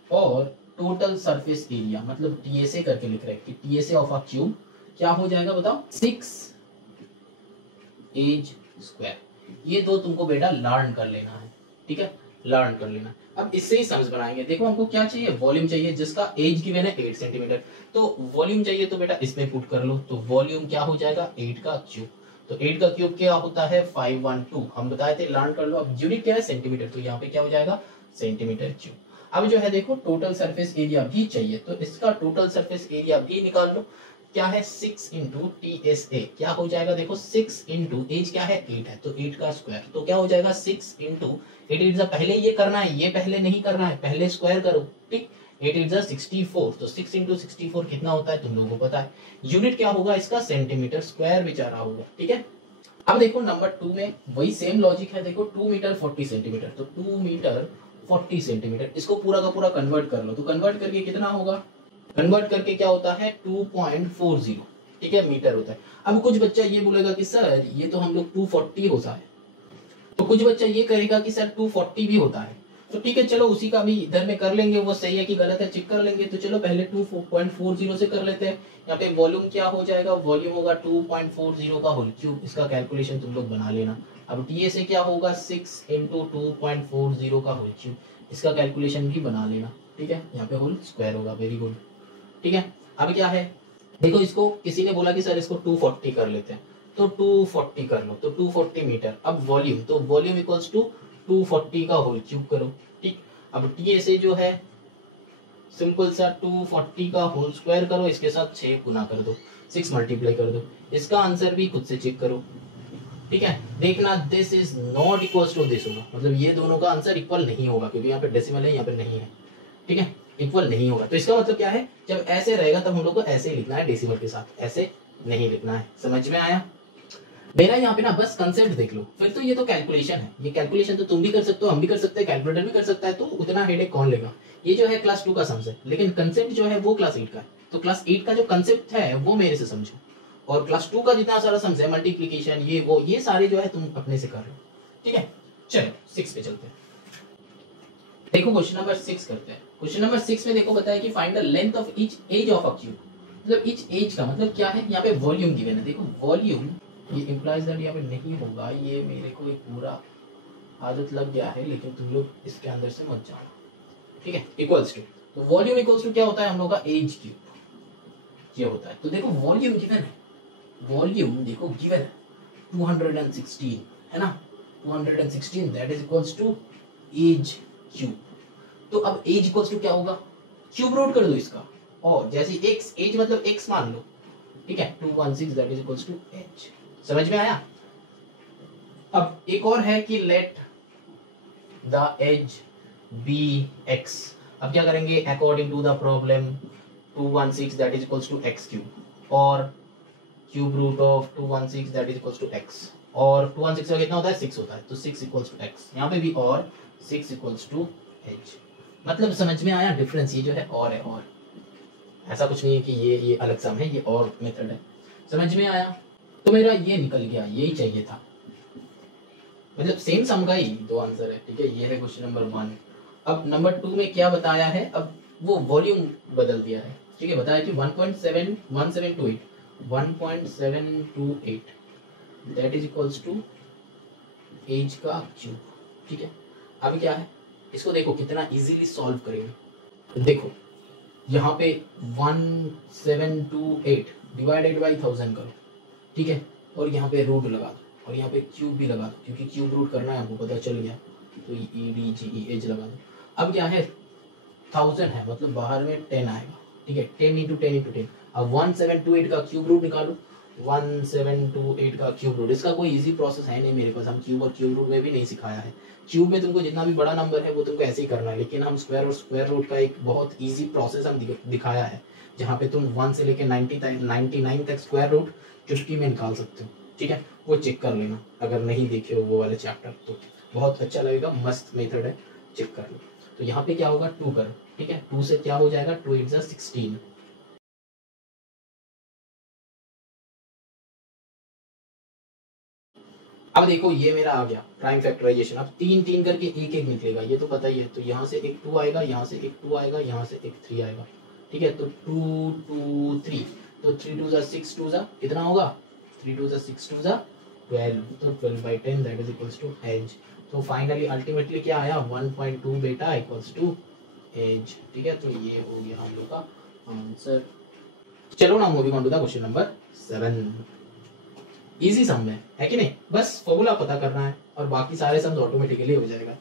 और टोटल सरफेस एरिया मतलब TSA करके लिख रहे हैं कि TSA ऑफ अ क्यूब क्या हो जाएगा बताओ, 6 एज स्क्वायर। ये दो तुमको बेटा लर्न कर लेना है, ठीक है, लर्न कर लेना। अब इससे ही समझ बनाएंगे। देखो हमको क्या चाहिए, वॉल्यूम चाहिए, जिसका एज गिवन है 8 सेंटीमीटर, तो वॉल्यूम चाहिए तो बेटा इसमें पुट कर लो, तो वॉल्यूम क्या हो जाएगा 8 का क्यूब। तो 8 का क्यूब क्या होता है 512, हम बताए थे, लर्न कर लो। अब यूनिट क्या है सेंटीमीटर, तो यहाँ पे क्या हो जाएगा सेंटीमीटर क्यूब। अब जो है देखो टोटल सरफेस एरिया भी चाहिए, तो इसका टोटल सरफेस एरिया भी निकाल लो, क्या है 6 इंटू TSA, क्या हो जाएगा देखो 6 इंटू एज क्या है 8 है, तो 8 का स्क्वायर, तो क्या हो जाएगा 6 इंटू 8 इज पहले ये करना है, ये पहले नहीं करना है, पहले स्क्वायर करो, ठीक। 8 इज 64, तो 6 इंटू 64 कितना होता है तुम लोगों को पता है। यूनिट क्या होगा इसका सेंटीमीटर स्क्वायर बेचारा होगा, ठीक है। अब देखो नंबर 2 में वही सेम लॉजिक है, देखो 2 मीटर 40 सेंटीमीटर, तो 2 मीटर 40 सेंटीमीटर, इसको पूरा का पूरा कन्वर्ट कर लो, तो कन्वर्ट करके कितना होगा, कन्वर्ट करके क्या होता है 2.40, ठीक है, मीटर होता है। अब कुछ बच्चा ये बोलेगा कि सर ये तो हम लोग 240 होता है, तो कुछ बच्चा ये कहेगा कि सर 240 भी होता है, तो ठीक है चलो उसी का भी इधर में कर लेंगे, वो सही है कि गलत है चेक कर लेंगे। तो चलो पहले 2.40 से कर लेते हैं। यहाँ पे वॉल्यूम क्या हो जाएगा, वॉल्यूम होगा 2.40 का होल क्यूब, इसका कैलकुलेशन तुम लोग बना लेना। अब TSA क्या होगा 6 इंटू 2.40 का होल क्यूब, इसका कैलकुलेशन भी बना लेना, ठीक है, यहाँ पे होल स्क्वायर होगा, वेरी गुड, ठीक है। अब क्या है देखो, इसको किसी ने बोला कि सर इसको 240 कर लेते हैं, तो 240 कर लो, तो 240 मीटर। अब वॉल्यूम, तो वॉल्यूम इक्वल्स टू 240 का होल क्यूब करो, ठीक। अब TSA जो है सिंपल सा 240 का होल स्क्वायर करो, इसके साथ 6 गुना कर दो, 6 मल्टीप्लाई कर दो, इसका आंसर भी खुद से चेक करो, ठीक है। देखना this is not equals to this होगा, मतलब ये दोनों का आंसर इक्वल नहीं होगा क्योंकि यहाँ पे डेसिमल है, यहाँ पे नहीं है, ठीक है, इक्वल नहीं होगा। तो इसका मतलब क्या है, जब ऐसे रहेगा तब हम लोग को ऐसे ही लिखना है डेसिमल के साथ, ऐसे नहीं लिखना है। समझ में आया मेरा? यहाँ पे ना बस कंसेप्ट देख लो, फिर तो ये तो कैलकुलेशन है, ये कैलकुलेशन तो तुम भी कर सकते हो, हम भी कर सकते हैं, कैलकुलेटर भी कर सकता है, तो उतना हेडेक कौन लेगा। ये जो है क्लास 2 का सम्स है, लेकिन कंसेप्ट जो है वो क्लास 8 का है। तो क्लास 8 का जो कंसेप्ट है वो मेरे से समझो, और क्लास 2 का जितना सारा सम्स है, मल्टीप्लीकेशन ये वो, ये सारे जो है तुम अपने से कर लो, ठीक है। चलो 6 पे चलते हैं। देखो क्वेश्चन नंबर 6 करते हैं। क्वेश्चन नंबर 6 में देखो बताया कि find the length of each edge of a cube, मतलब ईच एज का मतलब क्या है, यहाँ पे वॉल्यूम गिवन है। देखो वॉल्यूम, ये इंप्लाइज दैट यहाँ पे नहीं होगा, ये मेरे को एक पूरा आदत लग गया है, लेकिन तुम लोग इसके अंदर से मत जाओ, ठीक है। इक्वल्स टू, तो वॉल्यूम इक्वल्स टू क्या होता है हम लोग का एज क्यूब, ये होता है। तो देखो वॉल्यूम गिवन है, वॉल्यूम देखो गिवन है 216 है ना, 216 that is equals to edge cube. तो अब एज इक्वल्स टू क्या होगा, क्यूब रूट कर दो इसका, और जैसे x एज मतलब x मान लो, ठीक है, 216 that is equals to h। समझ में आया? अब एक और है कि let the edge be x। अब क्या करेंगे, according to the problem 216 that is equals to x cube, और cube root of 216 that is equals to x, और 216 का कितना होता है 6 होता है, तो 6 इक्वल्स टू x, यहाँ पे भी और 6 इक्वल्स टू h। मतलब समझ में आया डिफरेंस, ये जो है और है, और ऐसा कुछ नहीं है कि ये अलग सम है, ये और मेथड है। समझ में आया? तो मेरा ये निकल गया, यही चाहिए था, मतलब सेम सम का ही दो आंसर है। ठीक है, ये है क्वेश्चन नंबर 1। अब नंबर 2 में क्या बताया है, अब वो वॉल्यूम बदल दिया है। ठीक है, बताया कि 1.728 that is equals to edge का क्यूब। ठीक है, अब क्या है, इसको देखो कितना इजीली सॉल्व करेंगे। तो देखो यहाँ पे 1728 डिवाइडेड बाई 1000 करो। ठीक है, और यहाँ पे रूट लगा दो, और यहाँ पे क्यूब भी लगा दो, क्योंकि क्यूब रूट करना है आपको पता चल गया, तो ई डी जी एज लगा दो। अब क्या है, 1000 है, मतलब बाहर में 10 आएगा। ठीक है, 10 इंटू 10 इंटू 10। अब 1728 का क्यूब रूट निकालो, 1728 का क्यूब रूट। इसका कोई इजी प्रोसेस है नहीं मेरे पास, हम क्यूब और क्यूब रूट में भी नहीं सिखाया है। क्यूब में तुमको जितना भी बड़ा नंबर है वो तुमको ऐसे ही करना है, लेकिन हम स्क्वायर और स्क्वायर रूट का एक बहुत इजी प्रोसेस हम दिखाया है, जहाँ पे तुम 1 से लेकर 99 तक स्क्वायर रूट चुटकी में निकाल सकते हो। ठीक है, वो चेक कर लेना, अगर नहीं देखे हो वो वाले चैप्टर तो बहुत अच्छा लगेगा, मस्त मेथड है, चेक कर लो। तो यहाँ पे क्या होगा, 2 करो। ठीक है, 2 से क्या हो जाएगा, 2 8 जा 16। अब देखो ये मेरा आ गया प्राइम फैक्टराइजेशन। अब 3 3 करके एक एक निकलेगा, ये तो पता ही है। तो यहाँ से एक 2 आएगा, यहाँ से एक 2 आएगा, यहाँ से एक 3 आएगा। ठीक है, तो 2 2 3, तो 3 2 जा 6 2 जा कितना होगा, 3 2 जा 6 2 जा 12, तो 12/10 that is equals to edge. तो फाइनली अल्टीमेटली क्या आया, 1.2 बेटा इक्वल्स टू एज। ठीक है, तो ये हो गया हम लोग का आंसर। चलो ना moving on to the question number 7। Easy sum है कि नहीं, बस फॉर्मूला पता करना है और बाकी सारे सम्स ऑटोमेटिकली हो जाएगा।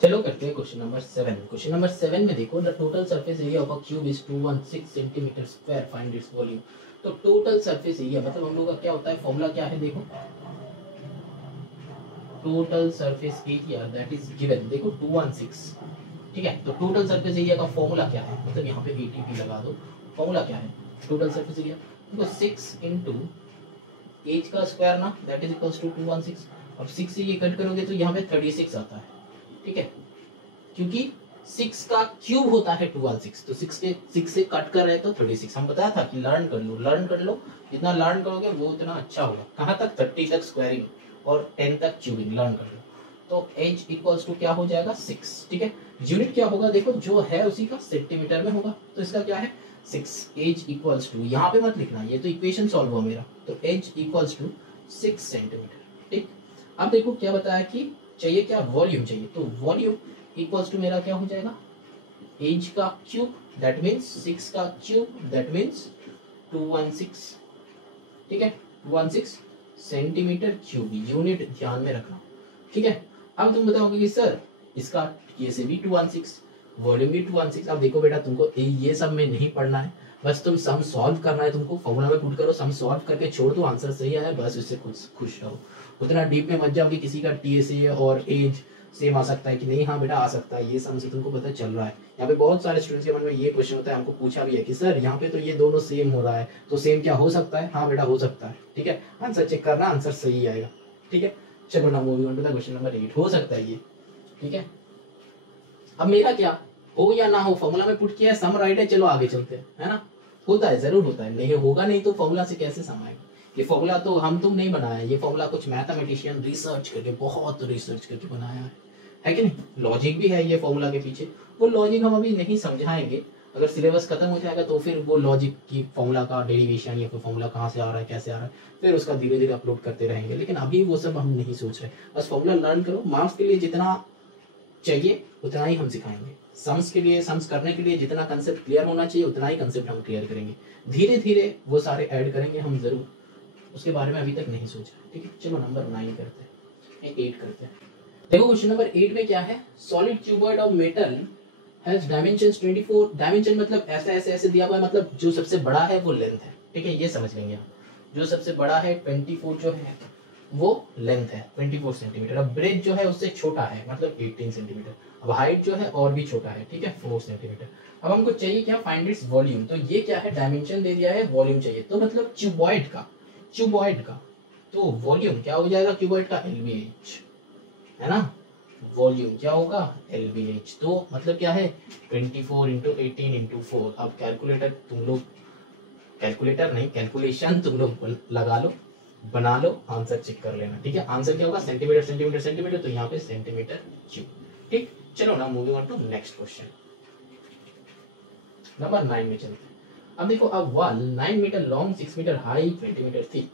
चलो करते हैं क्वेश्चन नंबर 7। क्वेश्चन नंबर 7 में देखो, the total surface area of a cube is 216 centimetre square, find its volume. तो टोटल सरफेस एरिया मतलब हम लोग का क्या होता है, फॉर्मूला क्या है, देखो total surface area that is given, देखो 216। ठीक है, तो टोटल सरफेस एरिया का फॉर्मूला क्या है, मतलब यहाँ पे एटीपी लगा दो। फॉर्मूला क्या है टोटल सरफेस एरिया, देखो 6 इंटू एज का स्क्वायर ना, दैट इज इक्वल्स टू 216। अब 6 से ये कट करोगे तो यहाँ पे 36 आता है। ठीक है, क्योंकि 6 का क्यूब होता है 216, तो 6 से कट कर रहे तो 36। हम बताया था कि लर्न कर लो, जितना लर्न करोगे वो उतना अच्छा होगा। कहाँ तक, 30 तक स्क्वायरिंग और 10 तक क्यूबिंग, लर्न कर लो। तो एज इक्वल्स टू क्या हो जाएगा, 6। ठीक है, यूनिट क्या होगा, देखो जो है उसी का सेंटीमीटर में होगा, तो इसका क्या है 6। एज इक्वल्स टू, यहाँ पे मत लिखना, ये तो इक्वेशन सॉल्व हुआ मेरा, तो एज इक्वल्स टू 6 सेंटीमीटर। ठीक, अब देखो क्या बताया कि चाहिए क्या, वॉल्यूम चाहिए, तो वॉल्यूम इक्वल्स टू मेरा क्या हो जाएगा, एज का क्यूब दैट मीन्स 6 का क्यूब दैट मीन्स 216। ठीक है, 216 सेंटीमीटर क्यूब, यूनिट ध्यान में रखना। ठीक है, अब तुम बताओगे कि सर इसका ये से भी 216, वॉल्यूम भी 216। अब देखो बेटा, तुमको ये सब में नहीं पढ़ना है, बस तुम सम सॉल्व करना है, तुमको फॉर्मूला में पुट करो, सम सॉल्व करके छोड़ दो, आंसर सही आया बस उससे खुश रहो। उतना डीप में मत जाओ कि किसी का टीएसए और एज सेम आ सकता है कि नहीं। हाँ बेटा आ सकता है, ये सम से तुमको पता चल रहा है। यहाँ पे बहुत सारे स्टूडेंट्स के मन में ये क्वेश्चन होता है, हमको पूछा भी है कि सर यहाँ पे तो ये दोनों सेम हो रहा है, तो सेम क्या हो सकता है, हाँ बेटा हो सकता है। ठीक है, आंसर चेक करना, आंसर सही आएगा। ठीक है, चलो ना moving on to the question number 8। हो सकता है ये, ठीक है। अब मेरा क्या हो या ना हो, फॉर्मूला में पुट किया है, सम राइट है, चलो आगे चलते हैं, है ना। होता है, जरूर होता है, नहीं होगा नहीं तो फॉर्मूला से कैसे सम आएगा। ये फॉर्मूला तो हम तुम नहीं बनाया है, ये फॉर्मूला कुछ मैथमेटिशियन रिसर्च करके, बहुत रिसर्च करके बनाया है कि नहीं। लॉजिक भी है ये फॉर्मूला के पीछे, वो लॉजिक हम अभी नहीं समझाएंगे। अगर सिलेबस खत्म हो जाएगा तो फिर वो लॉजिक की फॉर्मूला का डेरिवेशन या फिर फॉर्मूला कहाँ से आ रहा है, कैसे आ रहा है, फिर उसका धीरे धीरे अपलोड करते रहेंगे। लेकिन अभी वो सब हम नहीं सोच रहे, बस फॉर्मूला लर्न करो। मार्क्स के लिए जितना चाहिए उतना ही हम सिखाएंगे, सम्स के लिए, सम्स करने के लिए जितना कंसेप्ट क्लियर होना चाहिए उतना ही कंसेप्ट हम क्लियर करेंगे। धीरे धीरे वो सारे ऐड करेंगे हम जरूर, उसके बारे में अभी तक नहीं सोचा। ठीक है, चलो नंबर 9 करते हैं, 8 करते हैं। देखो क्वेश्चन नंबर 8 में क्या है, solid cuboid of metal has dimensions 24। Dimension मतलब ऐसे ऐसे ऐसे दिया हुआ है, मतलब जो सबसे बड़ा है वो लेंथ है। ठीक है, ये समझ लेंगे आप, जो सबसे बड़ा है 24 जो है वो लेंथ है 24 सेंटीमीटर। अब ब्रेथ जो है उससे छोटा है, मतलब 18 सेंटीमीटर। अब हाइट जो है और भी छोटा है, ठीक है, 4 सेंटीमीटर। अब हमको चाहिए क्या, फाइंड इट्स वॉल्यूम। तो ये क्या है, डायमेंशन दे दिया है, वॉल्यूम चाहिए, तो मतलब क्यूबॉइड का तो वॉल्यूम क्या हो जाएगा, क्यूबॉइड का LVH, है ना। वॉल्यूम क्या होगा LBH। तो मतलब क्या है 24 इंटू 18 इंटू 4। अब कैलकुलेटर तुम लोग, कैलकुलेटर नहीं कैलकुलेशन तुम लोग लगा लो, बना लो, आंसर चेक कर लेना। ठीक है, आंसर क्या होगा सेंटीमीटर सेंटीमीटर सेंटीमीटर, तो यहाँ पे सेंटीमीटर क्यूब। ठीक, चलो ना moving on to next question, number 9 में चलते हैं। अब देखो, अब wall 9 metre long, 6 metre high, 20 metre thick.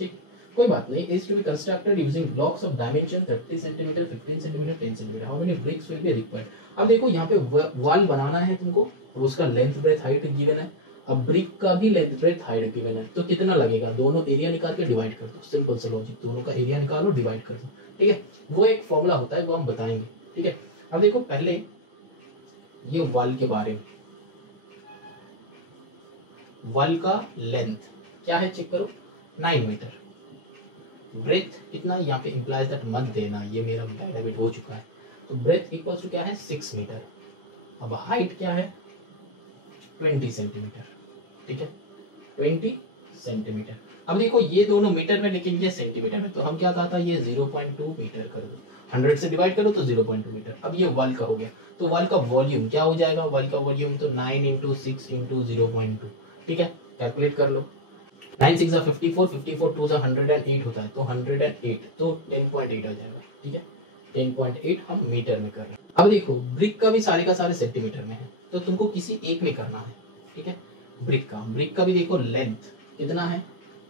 ठीक, कोई बात नहीं, is to be constructed using blocks of dimension 30 centimetre, 15 centimetre, 10 centimetre. How many bricks will be required. अब देखो यहाँ पे वॉल बनाना है तुमको, और उसका लेंथ ब्रेथ हाइट गिवन है। अब ब्रिक का भी लेंथ ब्रेथ हाइट गिवन है, तो कितना लगेगा, दोनों एरिया निकाल के डिवाइड कर दो। सिंपल सा लॉजिक, दोनों का एरिया निकालो, डिवाइड कर दो। ठीक है, वो एक फॉर्मूला होता है, वो हम बताएंगे। ठीक है, अब देखो पहले ये वॉल के बारे में, वॉल का लेंथ क्या है चेक करो 9 मीटर। ब्रेथ कितना, यहाँ पे इंप्लाइज दैट मत देना, ये मेरा बैड हैबिट हो चुका है। तो ब्रेथ इक्वल्स टू क्या है 6 मीटर। अब हाइट क्या है 20 सेंटीमीटर। ठीक है, 20 सेंटीमीटर। अब देखो ये दोनों मीटर में, लेकिन ये सेंटीमीटर में, तो हम क्या कहा था, ये 0.2 मीटर कर दो, 100 से डिवाइड करो तो 0.2 मीटर। अब ये वॉल का हो गया, तो वॉल का वॉल्यूम क्या हो जाएगा, वॉल का वॉल्यूम तो 9 इंटू 6 इंटू 0.2। ठीक है, कैलकुलेट कर लो। 9 6 54, 54 2 108 होता है, तो 108, तो 10.8 आ जाएगा। ठीक है, 10.8 हम मीटर में कर रहे हैं। अब देखो ब्रिक का भी सारे का सारे सेंटीमीटर में है, तो तुमको किसी एक में करना है। ठीक है, ब्रिक का भी देखो लेंथ कितना है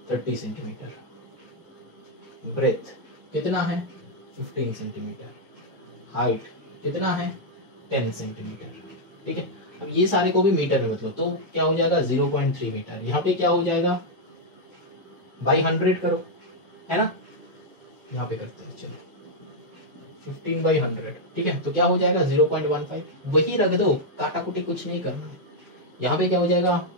30 सेंटीमीटर, ब्रेथ कितना है 15 सेंटीमीटर, हाइट कितना है 10 सेंटीमीटर। ठीक है, अब ये सारे को भी मीटर में मतलब, तो क्या हो जाएगा 0.3 मीटर। यहाँ पे क्या हो जाएगा बाई 100 करो, है ना, यहाँ पे करते हैं, चलो 15 बाई 100। ठीक है, तो क्या हो जाएगा 0.15, वही रख दो, काटा कुटी कुछ नहीं करना है। यहाँ पे क्या हो जाएगा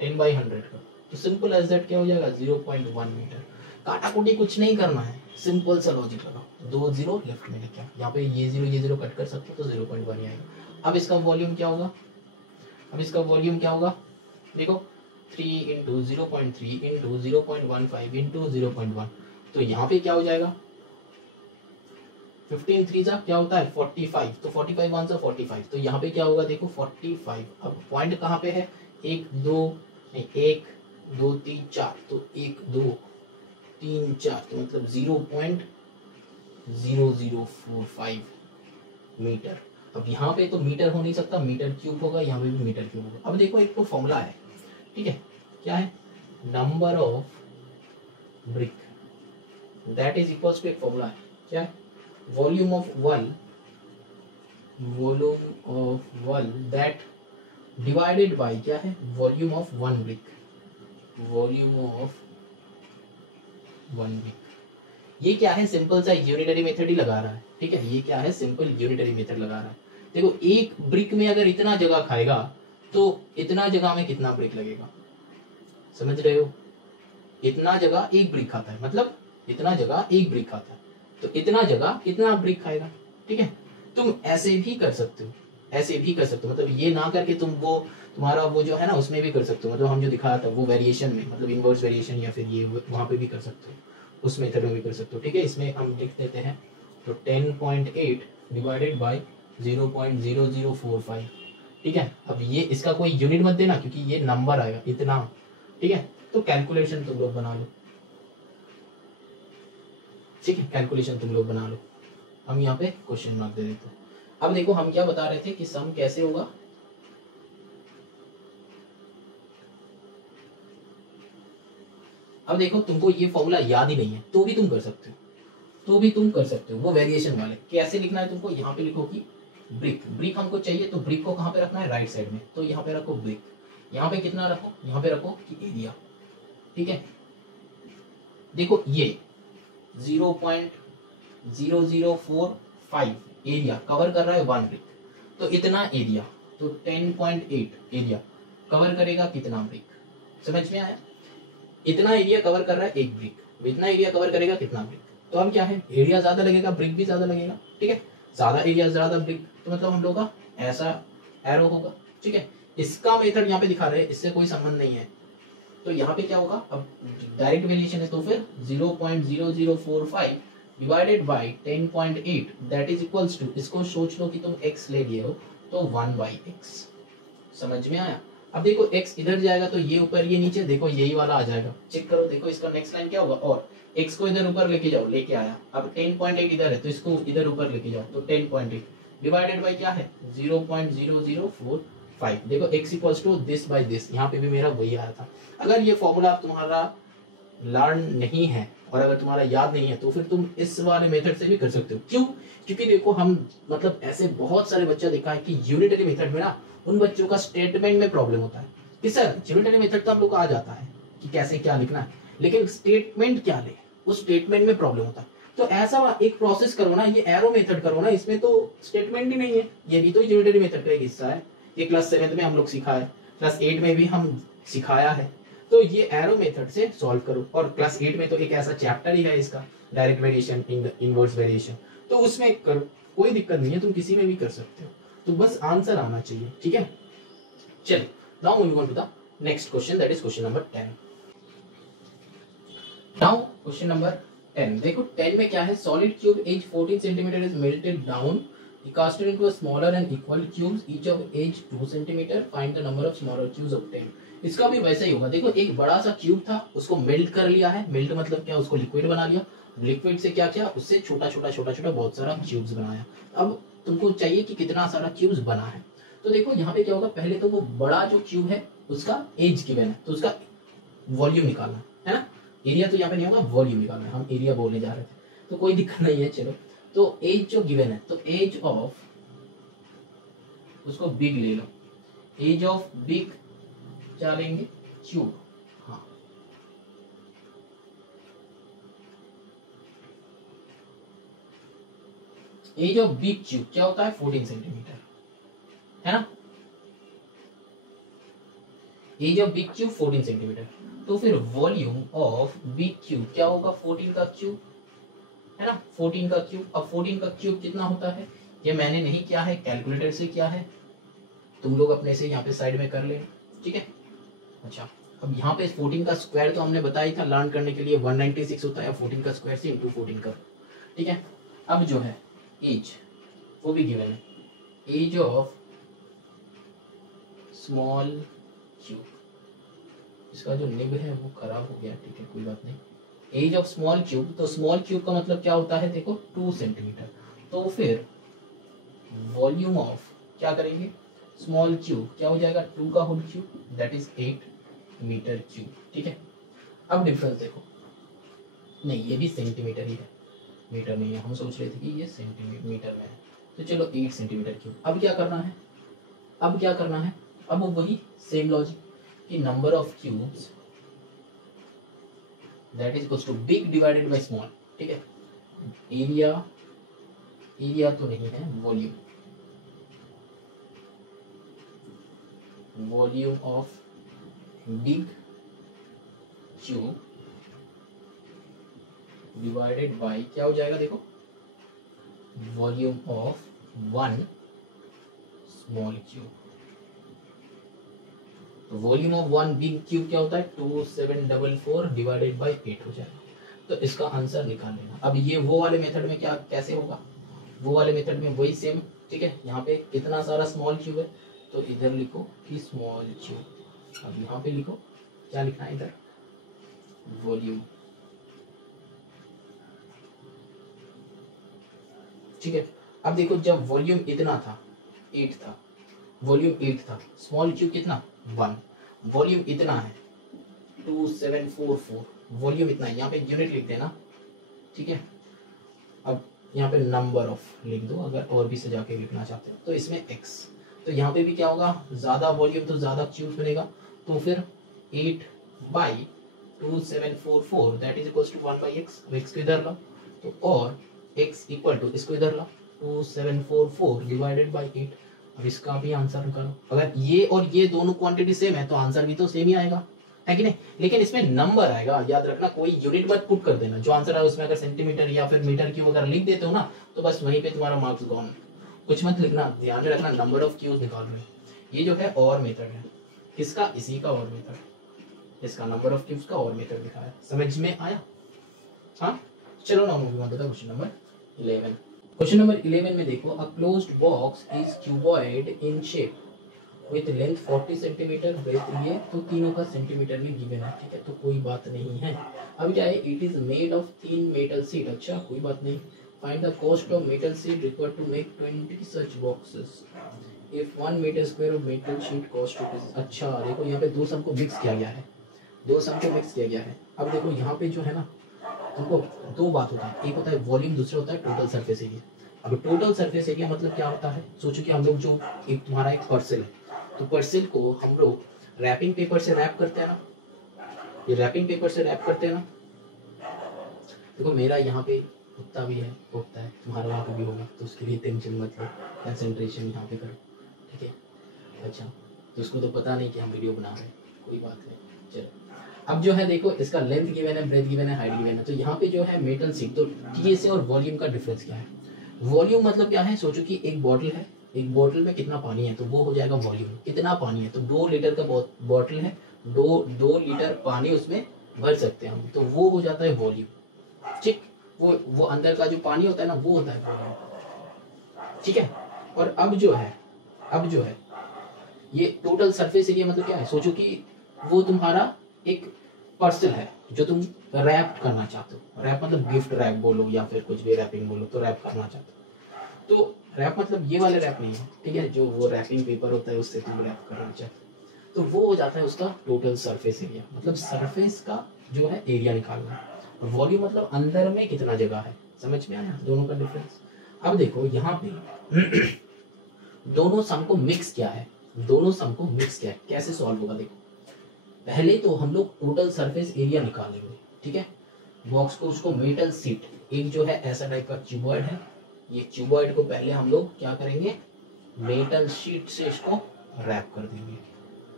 10 बाई 100 करो, तो सिंपल एज दैट क्या हो जाएगा 0.1 मीटर। काटा कुटी कुछ नहीं करना है, सिंपल सा लॉजिक लगाओ, 2 0 लेफ्ट में लेके आओ, यहाँ पे ये 0 कट कर सकते हो, तो 0.1 ही आएगा। अब इसका वॉल्यूम क्या होगा, अब इसका वॉल्यूम क्या होगा, देखो 3 इंटू 0.3 इंटू 0.15 इंटू 0.1, तो यहाँ पे क्या हो जाएगा 15 3 जा क्या होता है 45, तो 45 1 जा 45, तो यहाँ पे क्या होगा देखो 45। अब पॉइंट कहाँ पे है 1 2 नहीं 1 2 3 4, तो 1 2 3 4, तो मतलब 0.0045 मीटर। अब यहाँ पे तो मीटर हो नहीं सकता, मीटर क्यूब होगा, यहाँ पे भी मीटर क्यूब होगा। अब देखो एक तो फॉर्मूला है, ठीक है, क्या है number of brick that is equals to, एक फॉर्मूला है क्या है volume of wall that divided by क्या है volume of one brick, volume of one brick. ये क्या है सिंपल सा यूनिटरी मेथड ही लगा रहा है। ठीक है, ये क्या है सिंपल यूनिटरी मेथड लगा रहा है। देखो एक ब्रिक में अगर इतना जगह खाएगा तो इतना जगह में कितना ब्रिक लगेगा, समझ रहे हो, इतना जगह एक ब्रिक खाता है, मतलब इतना जगह एक ब्रिक खाता है, तो इतना जगह कितना ब्रिक खाएगा। ठीक है, तुम ऐसे भी कर सकते हो, ऐसे भी कर सकते हो, मतलब ये ना करके तुम वो तुम्हारा वो जो है ना उसमें भी कर सकते हो, मतलब हम जो दिखाया था वो वेरिएशन में, मतलब इनवर्स वेरिएशन या फिर ये वहां पे भी कर सकते हो, उस मेथड में भी कर सकते हो। ठीक है, इसमें हम लिख देते हैं तो 10.8 डिवाइडेड बाय 0.0045। ठीक है, अब ये इसका कोई यूनिट मत देना क्योंकि ये नंबर आएगा इतना। ठीक है, तो कैलकुलेशन तुम लोग बना लो। ठीक है, कैलकुलेशन तुम लोग बना लो, हम यहाँ पे क्वेश्चन मार्क दे देते हैं। अब देखो हम क्या बता रहे थे कि सम कैसे होगा, अब देखो तुमको ये फॉर्मूला याद ही नहीं है तो भी तुम कर सकते हो, वो वेरिएशन वाले कैसे लिखना है तुमको, यहाँ पे लिखो कि ब्रिक, ब्रिक हमको चाहिए तो ब्रिक को कहाँ पे रखना है राइट साइड में, तो यहाँ पे रखो ब्रिक, यहाँ पे कितना रखो, यहाँ पे रखो कि एरिया। ठीक है, देखो ये 0.0045 एरिया कवर कर रहा है वन ब्रिक, तो इतना एरिया, तो 10.8 एरिया कवर करेगा कितना ब्रिक, समझ में आया, इतना एरिया कवर कर रहा है एक ब्रिक, इतना एरिया कवर करेगा कितना ब्रिक, तो हम क्या है एरिया ज्यादा लगेगा ब्रिक भी ज्यादा लगेगा। ठीक है, ज्यादा एरिया ज्यादा ब्रिक, तो मतलब हम लोग का ऐसा एरो होगा। ठीक है, इसका मेथड यहाँ पे दिखा रहे हैं, इससे कोई संबंध नहीं है, तो यहाँ पे क्या होगा, अब डायरेक्ट वेरिएशन है तो फिर 0.0045 divided by 10.8 that is equals to, इसको सोच लो कि तुम x ले लिए हो तो 1/x। समझ में आया? अब देखो x इधर जाएगा तो ये ऊपर ये नीचे, देखो यही वाला आ जाएगा। चेक करो, देखो इसका नेक्स्ट लाइन क्या होगा, और x को इधर ऊपर लेके जाओ, लेके आया। अब 10.8 इधर है तो इसको इधर ऊपर लेके जाओ, तो 10.8 डिवाइडेड बाई क्या है 0.0045। देखो x equals to this by this, यहाँ पे भी मेरा वही आया था। अगर ये फॉर्मूला तुम्हारा लर्न नहीं है और अगर तुम्हारा याद नहीं है तो फिर तुम इस वाले मेथड से भी कर सकते हो। क्यों? क्योंकि देखो हम मतलब ऐसे बहुत सारे बच्चा देखा है कि यूनिटरी मेथड में ना उन बच्चों का स्टेटमेंट में प्रॉब्लम होता है कि सर यूनिटरी मेथड तो हम लोग को आ जाता है कि कैसे क्या लिखना है, लेकिन स्टेटमेंट क्या ले, उस स्टेटमेंट में प्रॉब्लम होता है। तो ऐसा एक प्रोसेस करो ना, ये एरो मेथड करो ना, इसमें तो स्टेटमेंट ही नहीं है, ये भी तो यूनिटरी मेथड का एक हिस्सा है। ये क्लास 7 में हम लोग सिखा है, क्लास 8 में भी हम सिखाया है। तो ये एरो मेथड से सॉल्व करो, और क्लास 8 में तो एक ऐसा चैप्टर ही है इसका, डायरेक्ट वेरिएशन, इनवर्स वेरिएशन, तो उसमें करो, कोई दिक्कत नहीं है, तुम किसी में भी कर सकते हो, तो बस आंसर आना चाहिए। ठीक है, चलो now moving on to the next question, that is question number 10। Now question number 10 देखो, 10 में क्या है, solid cube edge 14 centimetre is melted down, casted into a smaller and equal cubes each of age 2 centimeter, find the number of smaller cubes obtained। इसका भी वैसा ही होगा। देखो एक बड़ा सा क्यूब था, उसको मेल्ट कर लिया है, मेल्ट मतलब क्या, उसको लिक्विड बना लिया, लिक्विड से क्या किया, उससे छोटा छोटा छोटा छोटा बहुत सारा क्यूब्स बनाया। अब तुमको चाहिए कि कितना सारा क्यूब्स बना है, तो देखो यहाँ पे क्या होगा, पहले तो वो बड़ा जो क्यूब है उसका एज गिवन है तो उसका वॉल्यूम निकालना है ना, एरिया तो यहाँ पे नहीं होगा, वॉल्यूम निकालना है, हम एरिया बोलने जा रहे थे तो कोई दिक्कत नहीं है। चलो तो एज जो गिवन है, तो एज ऑफ, उसको बिग ले लो, एज ऑफ बिग क्या लेंगे, क्यूब। हाँ एज ऑफ बिग क्यूब क्या होता है 14 सेंटीमीटर, है ना, edge of big cube 14 centimetre. तो फिर वॉल्यूम ऑफ बिग क्यूब क्या होगा, 14 का क्यूब, है ना, 14 का क्यूब। अब 14 का क्यूब कितना होता है, ये मैंने नहीं किया है, कैलकुलेटर से किया है, तुम लोग अपने से यहाँ पे साइड में कर लें। ठीक है, अच्छा अब यहाँ पे 14 का स्क्वायर तो हमने बताया था लर्न करने के लिए 196 होता है, 14 का स्क्वायर से इंटू 14 करो। ठीक है, अब जो है एज वो भी गिवन है, एज ऑफ स्मॉल क्यूब, इसका जो निब है वो खराब हो गया, ठीक है कोई बात नहीं। एज ऑफ स्मॉल क्यूब, तो स्मॉल क्यूब का मतलब क्या होता है, देखो 2 सेंटीमीटर, तो फिर वॉल्यूम ऑफ क्या करेंगे, स्मॉल क्यूब क्या हो जाएगा 2 का whole cube, that is 8 metre cube. ठीक है, अब डिफरेंस देखो, नहीं ये भी सेंटीमीटर ही है, मीटर नहीं है, हम सोच रहे थे कि ये सेंटीमीटर में है, तो चलो 8 सेंटीमीटर क्यूब। अब क्या करना है, अब क्या करना है, अब वही सेम लॉजिक कि number of cubes that is equals to big divided by small. ठीक है, एरिया, एरिया तो नहीं है, volume, volume of big cube divided by क्या हो जाएगा, देखो वॉल्यूम ऑफ 1 स्मॉल क्यूब। तो वॉल्यूम ऑफ 1 बिग क्यूब क्या होता है 2744 डिवाइडेड बाय 8 हो जाएगा, तो इसका आंसर निकाल लेना। अब ये वो वाले मेथड में क्या कैसे होगा, वो वाले मेथड में वही सेम। ठीक है, यहाँ पे कितना सारा स्मॉल क्यूब है, तो इधर लिखो कि स्मॉल क्यूब, अब यहाँ पे लिखो क्या लिखना है इधर, वॉल्यूम। ठीक है, अब देखो जब वॉल्यूम इतना था 8 था, वॉल्यूम 8 था, स्मॉल क्यूब कितना 1, वॉल्यूम इतना है 2744, वॉल्यूम इतना है, यहाँ पे यूनिट लिख देना। ठीक है, अब यहाँ पे नंबर ऑफ लिख दो अगर और भी सजा के लिखना चाहते हो, तो इसमें x, तो यहाँ पे भी क्या होगा, ज्यादा वॉल्यूम तो ज्यादा क्यूब बनेगा, तो फिर 8/2744 that is equals to 1/x, अब x को इधर लो, तो और x इक्वल टू इसको इधर ला 2744 डिवाइडेड बाय 8। अब इसका भी आंसर निकालो, अगर ये और ये दोनों क्वांटिटी सेम है तो आंसर भी तो सेम ही आएगा, है कि नहीं, लेकिन इसमें नंबर आएगा, याद रखना, कोई यूनिट मत पुट कर देना, जो आंसर है उसमें अगर सेंटीमीटर या फिर मीटर क्यूब अगर लिख देते हो ना तो बस वहीं पे तुम्हारा मार्क्स गॉन, कुछ मत लिखना, ध्यान में रखना नंबर ऑफ क्यूज निकाल रहे। ये जो है और मेथड है, किसका, इसी का और मेथड, इसका नंबर ऑफ क्यूब्स का और मेथड दिखाया, समझ में आया। हाँ चलो ना move on to the question number 11। Question number 11 में देखो, a closed box is cuboid in shape with length 40 centimetre, breadth ये तो तीनों का सेंटीमीटर में गिवन है, ठीक है, तो कोई बात नहीं है। अब क्या है, it is made of 3 metal sheet, अच्छा कोई बात नहीं। Find the cost of metal sheet required to make 20 such boxes if 1 metre square of metal sheet cost rupees. अच्छा देखो यहाँ पे दो सम को मिक्स किया गया है, दो सम को मिक्स किया गया है। अब देखो यहाँ पे जो है ना, तुमको दो बात होता है, एक होता है वॉल्यूम, दूसरा होता है टोटल सरफेस एरिया। अब टोटल सरफेस एरिया मतलब क्या होता है, सोचो कि हम लोग जो एक तुम्हारा एक पर्सल है, तो पर्सल को हम लोग रैपिंग पेपर से रैप करते हैं ना, ये रैपिंग पेपर से रैप करते हैं ना। देखो मेरा यहाँ पे कुत्ता भी है, उगता है, तुम्हारा वहाँ पे भी होगा, तो उसके लिए टेंशन मत लो, कंसंट्रेशन यहाँ पे करो, ठीक है। अच्छा तो उसको तो पता नहीं कि हम वीडियो बना रहे हैं, कोई बात नहीं। चलो अब जो है देखो, इसका लेंथ गिवन है, ब्रेथ गिवन है, हाइट गिवन है, तो यहाँ पे जो है मेटल शीट, तो टीएसए और वॉल्यूम का डिफरेंस क्या है। वॉल्यूम मतलब क्या है, सोचो कि एक बॉटल है, एक बॉटल में कितना पानी है, तो वो हो जाएगा वॉल्यूम, कितना पानी है, तो 2 लीटर का बॉटल है, 2 लीटर पानी उसमें भर सकते हैं हम, तो वो हो जाता है वॉल्यूम, ठीक। वो अंदर का जो पानी होता है ना, वो होता है वॉल्यूम, ठीक है। और अब जो है ये टोटल सरफेस एरिया मतलब क्या है, सोचो कि वो तुम्हारा एक पर्सल है जो तुम रैप करना चाहते हो, रैप मतलब गिफ्ट रैप बोलो या फिर कुछ भी रैपिंग बोलो, तो रैप करना चाहते हो, तो रैप मतलब ये वाले रैप नहीं है, ठीक है, जो वो रैपिंग पेपर होता है उससे तुम रैप करना चाहते हो, तो वो हो जाता है उसका टोटल सरफेस एरिया, मतलब सरफेस का जो है एरिया निकालना है। और वॉल्यूम मतलब अंदर में कितना जगह है, समझ में आया दोनों का डिफरेंस। अब देखो यहाँ पे दोनों सम को मिक्स किया है, दोनों सम को मिक्स किया है, कैसे सॉल्व होगा देखो। पहले तो हम लोग टोटल सरफेस एरिया निकालेंगे, ठीक है। बॉक्स को उसको मेटल शीट, एक जो है ऐसा टाइप का क्यूबॉइड है, ये क्यूबॉइड को पहले हम लोग क्या करेंगे, मेटल शीट से इसको रैप कर देंगे,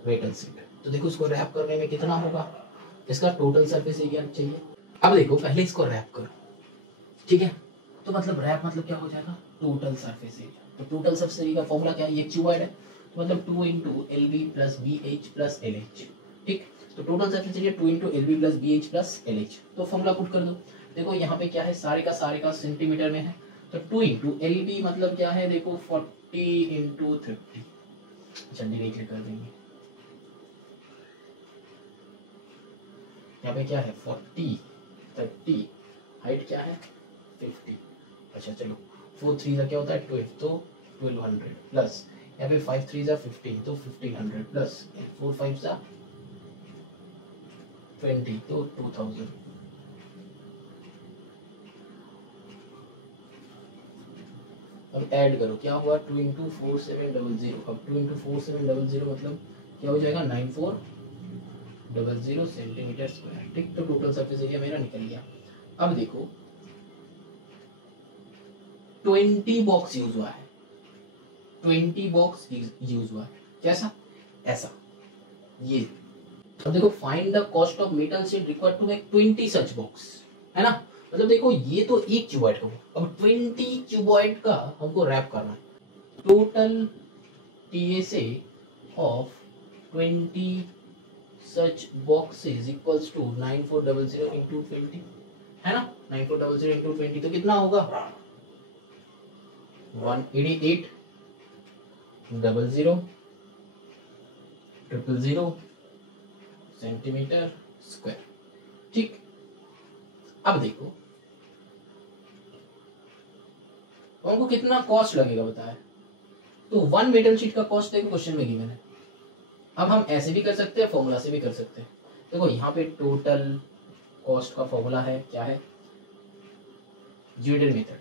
मेटल शीट। तो देखो इसको रैप करने में कितना होगा, इसका टोटल सरफेस एरिया चाहिए। अब देखो पहले इसको रैप करो, ठीक है, तो मतलब रैप मतलब क्या हो जाएगा, टोटल सरफेस एरिया। तो टोटल सरफेस एरिया का फॉर्मूला क्या है, ये क्यूबॉइड है, तो मतलब 2 × LB + BH + LH, ठीक। तो total surface area 2 × LB + BH + LH, तो फॉर्मूला पुट कर दो। देखो यहाँ पे क्या है, सारे का सेंटीमीटर में है, तो 2 × LB मतलब क्या है, देखो 40 × 30, अच्छा डिलीट कर देंगे, यहाँ पे क्या है 40 30, हाइट क्या है 50, अच्छा चलो 4 3 क्या होता है 12, तो 1200 प्लस यहाँ पे 5 3 15, तो 1500 प्लस 4 5 20, तो 2000। अब ऐड करो, क्या हुआ 2 × 4700, अब 2 × 4700 मतलब क्या हो जाएगा 9400 सेंटीमीटर स्क्वायर, ठीक। तो टोटल सरफेस एरिया मेरा निकल गया। अब देखो 20 बॉक्स यूज हुआ है, 20 बॉक्स यूज हुआ है, कैसा ऐसा ये। अब देखो find the cost of metal sheet required to make 20 such box, है ना, मतलब देखो ये तो एक क्यूबॉइड का, अब 20 क्यूबॉइड का हमको रैप करना है। Total TSA of 20 such boxes equals to 9400 × 20, है ना, 9400 × 20 तो कितना होगा 188,00,000 सेंटीमीटर स्क्वायर, ठीक। अब देखो हमको कितना कॉस्ट लगेगा बताया, तो 1 मेटल शीट का कॉस्ट देखो क्वेश्चन में गिवन है। अब हम ऐसे भी कर सकते हैं, फॉर्मूला से भी कर सकते हैं। देखो यहाँ पे टोटल कॉस्ट का फॉर्मूला है, क्या है जियोमेट्री मेथड,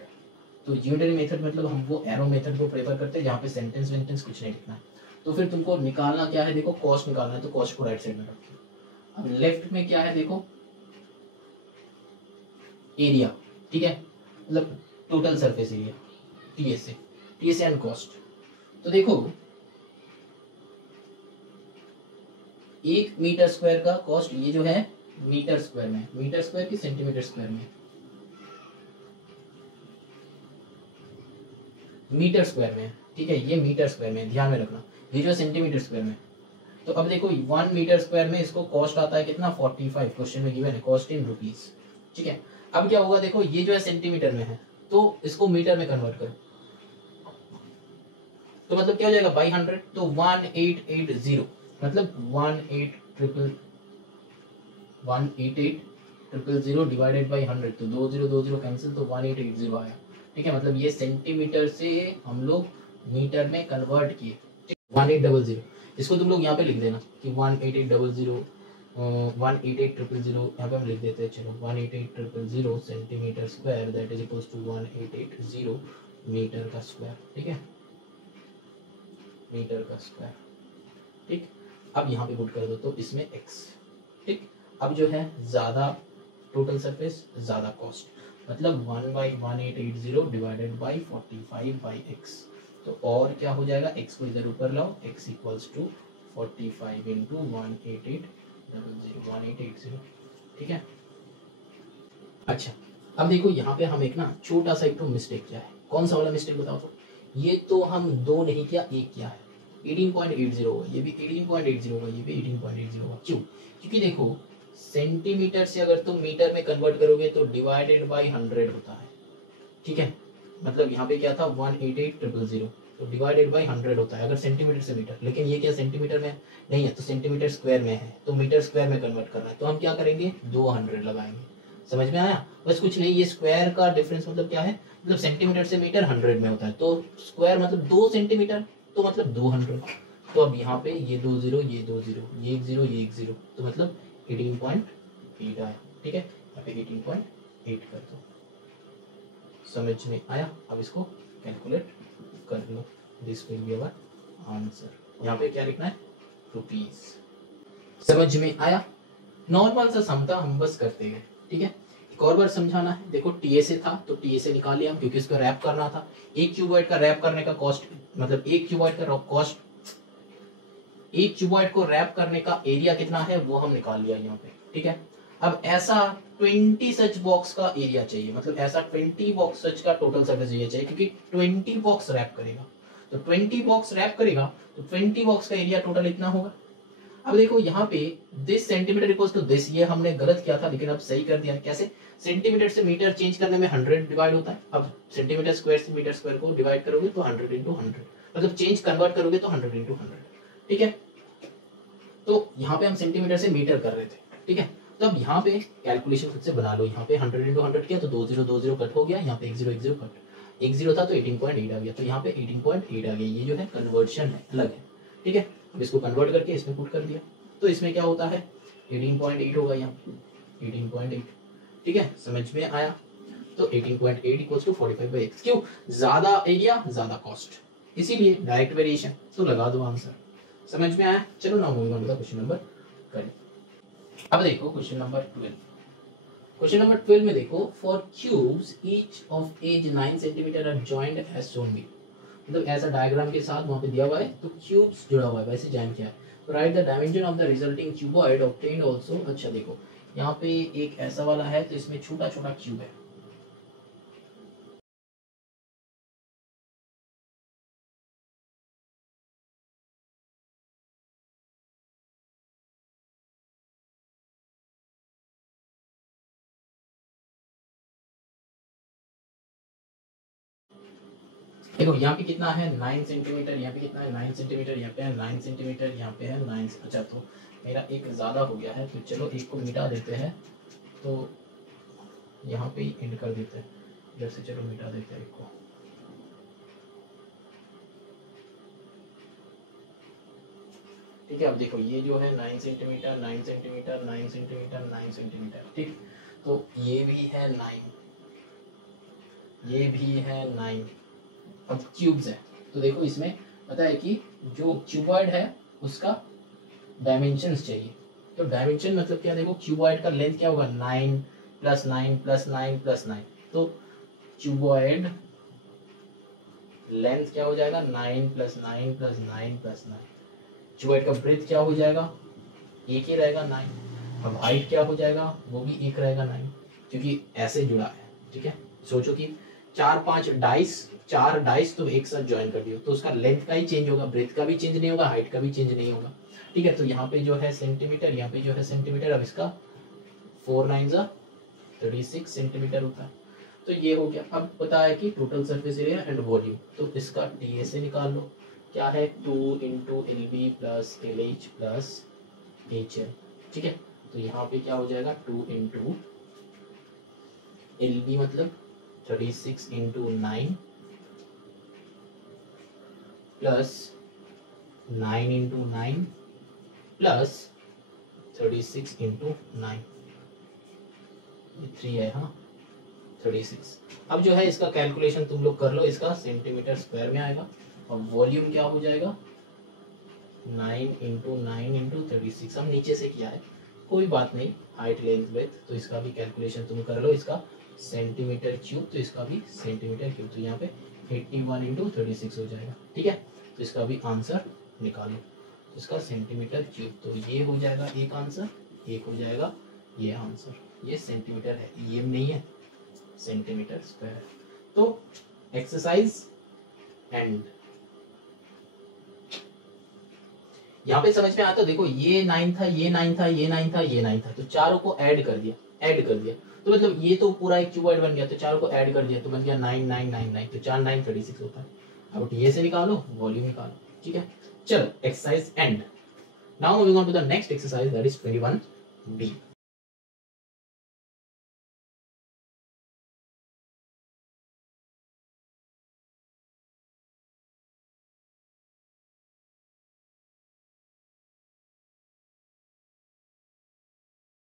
तो जियोमेट्री मेथड मतलब हम वो एरो मेथड को प्रेफर करते हैं जहाँ पे सेंटेंस वेंटेंस कुछ नहीं लिखना है। तो फिर तुमको निकालना क्या है, देखो कॉस्ट निकालना है, तो कॉस्ट को राइट साइड में रखो। अब लेफ्ट में क्या है देखो एरिया, ठीक है, मतलब total surface area TSA and cost. तो देखो 1 मीटर स्क्वायर का कॉस्ट, ये जो है मीटर स्क्वायर में, मीटर स्क्वायर की सेंटीमीटर स्क्वायर में, मीटर स्क्वायर में, ठीक है, ये मीटर स्क्वायर में ध्यान में रखना, ये जो सेंटीमीटर स्क्वायर में। तो अब देखो 1 मीटर स्क्वायर में इसको कॉस्ट आता है कितना 45, क्वेश्चन में गिवन है, कॉस्ट इन रुपीस, ठीक है। अब क्या होगा, देखो ये जो है सेंटीमीटर में है, तो इसको मीटर में कन्वर्ट करो, तो मतलब क्या हो जाएगा बाई 100, तो 1880 मतलब 188,000 डिवाइडेड बाई 100, तो 2020 कैंसिल, तो 1880 आया। ठीक है, मतलब ये सेंटीमीटर से हम लोग मीटर में कन्वर्ट किए। 1800, इसको तुम लोग यहाँ पे लिख देना कि 18800 188,000 यहाँ पे हम लिख देते हैं, चलो 188,000 centimetre square that is equals to 1880 metre का स्क्वायर। ठीक है, मीटर का स्क्वायर। ठीक, अब यहाँ पे पुट कर दो, तो इसमें x। ठीक, अब जो है ज्यादा टोटल सरफेस ज्यादा कॉस्ट, मतलब 1/1880 डिवाइडेड बाई 45/x, तो और क्या हो जाएगा, x को इधर ऊपर लाओ, x इक्वल्स टू 45 इंटू 1880। ठीक है, अच्छा अब देखो यहाँ पे हम एक ना छोटा सा एक तो मिस्टेक किया है। कौन सा वाला मिस्टेक बताओ तो? ये तो हम 2 नहीं किया, 1 किया है। 18.80 होगा, ये भी 18.80 होगा, ये भी 18.80 होगा। क्यों? क्योंकि देखो सेंटीमीटर से अगर तुम मीटर में कन्वर्ट करोगे तो डिवाइडेड बाई 100 होता है। ठीक है, मतलब यहाँ पे क्या था 188,000, तो डिवाइडेड बाई 100 होता है अगर सेंटीमीटर से मीटर। लेकिन ये क्या सेंटीमीटर में नहीं है, तो सेंटीमीटर स्क्वायर में है, तो मीटर स्क्वायर में कन्वर्ट करना है, तो हम क्या करेंगे 200 लगाएंगे। समझ में आया? बस कुछ नहीं, ये स्क्वायर का डिफरेंस मतलब क्या है, मतलब सेंटीमीटर से मीटर 100 में होता है, तो स्क्वायर मतलब 2 सेंटीमीटर, तो मतलब 200। तो अब यहाँ पे ये 2 0, ये 2 0, ये 1 0, ये 1 0, तो मतलब 18.8 आया। ठीक है, यहाँ पे 18.8 कर दो। समझ में आया? अब इसको कैलकुलेट कर लो, this will be our answer. यहाँ पे क्या लिखना है, रुपीज। समझ में आया? नॉर्मल सा सम था, हम बस करते गए। ठीक है, एक और बार समझाना है। देखो टीएसए था, तो टीएसए निकाल लिया हम, क्योंकि इसको रैप करना था। एक क्यूबॉइड का रैप करने का कॉस्ट, मतलब एक क्यूबॉइड का कॉस्ट, एक क्यूबॉइड को रैप करने का एरिया कितना है वो हम निकाल लिया यहाँ पे। ठीक है, अब ऐसा 20 सच बॉक्स का एरिया चाहिए, मतलब ऐसा 20 बॉक्स सच का टोटल सरफेस एरिया चाहिए, क्योंकि 20 बॉक्स रैप करेगा, तो 20 बॉक्स रैप करेगा तो 20 बॉक्स का एरिया टोटल इतना होगा। अब देखो यहाँ पे this centimetre equals to this, ये हमने गलत किया था लेकिन अब सही कर दिया। कैसे? सेंटीमीटर से मीटर चेंज करने में 100 डिवाइड होता है। अब सेंटीमीटर स्क्वायर से मीटर स्क्वायर को डिवाइड करोगे तो 100 इंटू 100, मतलब चेंज कन्वर्ट करोगे तो 100 इंटू 100। ठीक है, तो यहाँ पे हम सेंटीमीटर से मीटर कर रहे थे। ठीक है, तो अब यहाँ पे कैलकुलेशन खुद से बना लो। यहाँ पे 100 इंटू 100 किया तो 2 0 2 0 कट हो गया, यहाँ पे 1 0 1 0 कट, 1 0 था तो 18.8 आ गया, तो यहाँ पे 18.8 आ गया। ये जो है कन्वर्शन है, अलग है। ठीक है, अब इसको कन्वर्ट करके इसमें पुट कर दिया, तो इसमें क्या होता है 18.8 होगा, यहाँ 18.8। ठीक है, समझ में आया? तो 18.8 इक्वल्स टू 45/x। क्यों? ज्यादा एरिया ज्यादा कॉस्ट, इसीलिए डायरेक्ट वेरिएशन, तो लगा दो आंसर। समझ में आया? चलो ना moving on to the question number 12। अब देखो क्वेश्चन नंबर 12। क्वेश्चन नंबर 12 में देखो, four cubes each of edge 9 centimetre are joined as shown be, मतलब ऐसा डायग्राम के साथ वहां पे दिया हुआ है, तो क्यूब्स जुड़ा हुआ है, वैसे जॉइन किया है। तो right the dimension of the resulting cuboid obtained also. अच्छा देखो यहाँ पे एक ऐसा वाला है, तो इसमें छोटा छोटा क्यूब है। देखो यहाँ पे कितना है 9 सेंटीमीटर, यहाँ पे कितना है 9 सेंटीमीटर, यहाँ पे है 9 सेंटीमीटर, यहाँ पे है 9। अच्छा तो मेरा एक ज़्यादा हो गया है, तो चलो एक को मिटा देते हैं, तो यहाँ पे ही एंड कर देते हैं, इधर से चलो मिटा देते हैं एक को। ठीक है, अब देखो ये जो है 9 सेंटीमीटर 9 सेंटीमीटर 9 सेंटीमीटर 9 सेंटीमीटर। ठीक, तो ये भी है 9, ये भी है 9। अब क्यूब्स है, तो देखो इसमें पता है कि जो क्यूबॉइड है उसका डायमेंशंस चाहिए। तो डायमेंशन मतलब क्या, देखो क्यूबॉइड का लेंथ क्या होगा 9 + 9 + 9 + 9, तो क्यूबॉइड लेंथ क्या हो जाएगा 9 + 9 + 9 + 9। क्यूबॉइड का ब्रेथ क्या हो जाएगा, एक ही रहेगा 9। अब हाइट क्या हो जाएगा, वो भी एक रहेगा 9, क्योंकि ऐसे जुड़ा है। ठीक है, सोचो कि 4-5 डाइस, 4 डाइस तो एक साथ ज्वाइन कर दियो, तो उसका लेंथ का ही चेंज होगा, ब्रेथ का भी चेंज नहीं होगा, हाइट का भी चेंज नहीं होगा। ठीक है, तो यहाँ पे जो है सेंटीमीटर, यहाँ पे जो है सेंटीमीटर। अब इसका 4 9 ज़ा 36 सेंटीमीटर होता है। तो ये हो गया। अब पता है कि total surface area and volume, तो इसका TA से निकाल लो, क्या है 2 into LB plus LH plus HL, ठीक है। तो यहाँ पे क्या हो जाएगा 2 इंटू LB मतलब 36 into 9 plus 9 into 9 plus 36 into 9, 3 है, हाँ 36। अब जो है इसका कैलकुलेशन तुम लोग कर लो, इसका सेंटीमीटर स्क्वायर में आएगा और वॉल्यूम क्या हो जाएगा 9 इंटू 9 इंटू 36। हम नीचे से किया है, कोई बात नहीं, हाइट लेंथ ब्रेथ, तो इसका भी कैलकुलेशन तुम कर लो, इसका सेंटीमीटर क्यूब, तो इसका भी सेंटीमीटर क्यूब, तो यहाँ पे 81 इंटू 36 हो जाएगा, ठीक है। तो इसका भी आंसर निकालो, इसका सेंटीमीटर क्यूब, तो ये हो जाएगा एक आंसर, एक हो जाएगा ये आंसर। ये सेंटीमीटर है, ये नहीं है, सेंटीमीटर स्क्वायर। तो एक्सरसाइज एंड यहाँ पे समझ में आता, देखो ये 9 था, ये 9 था, ये 9 था, ये 9 था, तो चारों को ऐड कर दिया, ऐड कर दिया, तो मतलब ये तो पूरा एक क्यूबॉइड बन गया, तो चारों को ऐड कर दिया तो बन गया 9 9 9 9, तो 4 9 36 होता है। अब TA से निकालो, वॉल्यूम निकालो, ठीक है। चलो exercise end. Now moving on to the next exercise, that is 21B।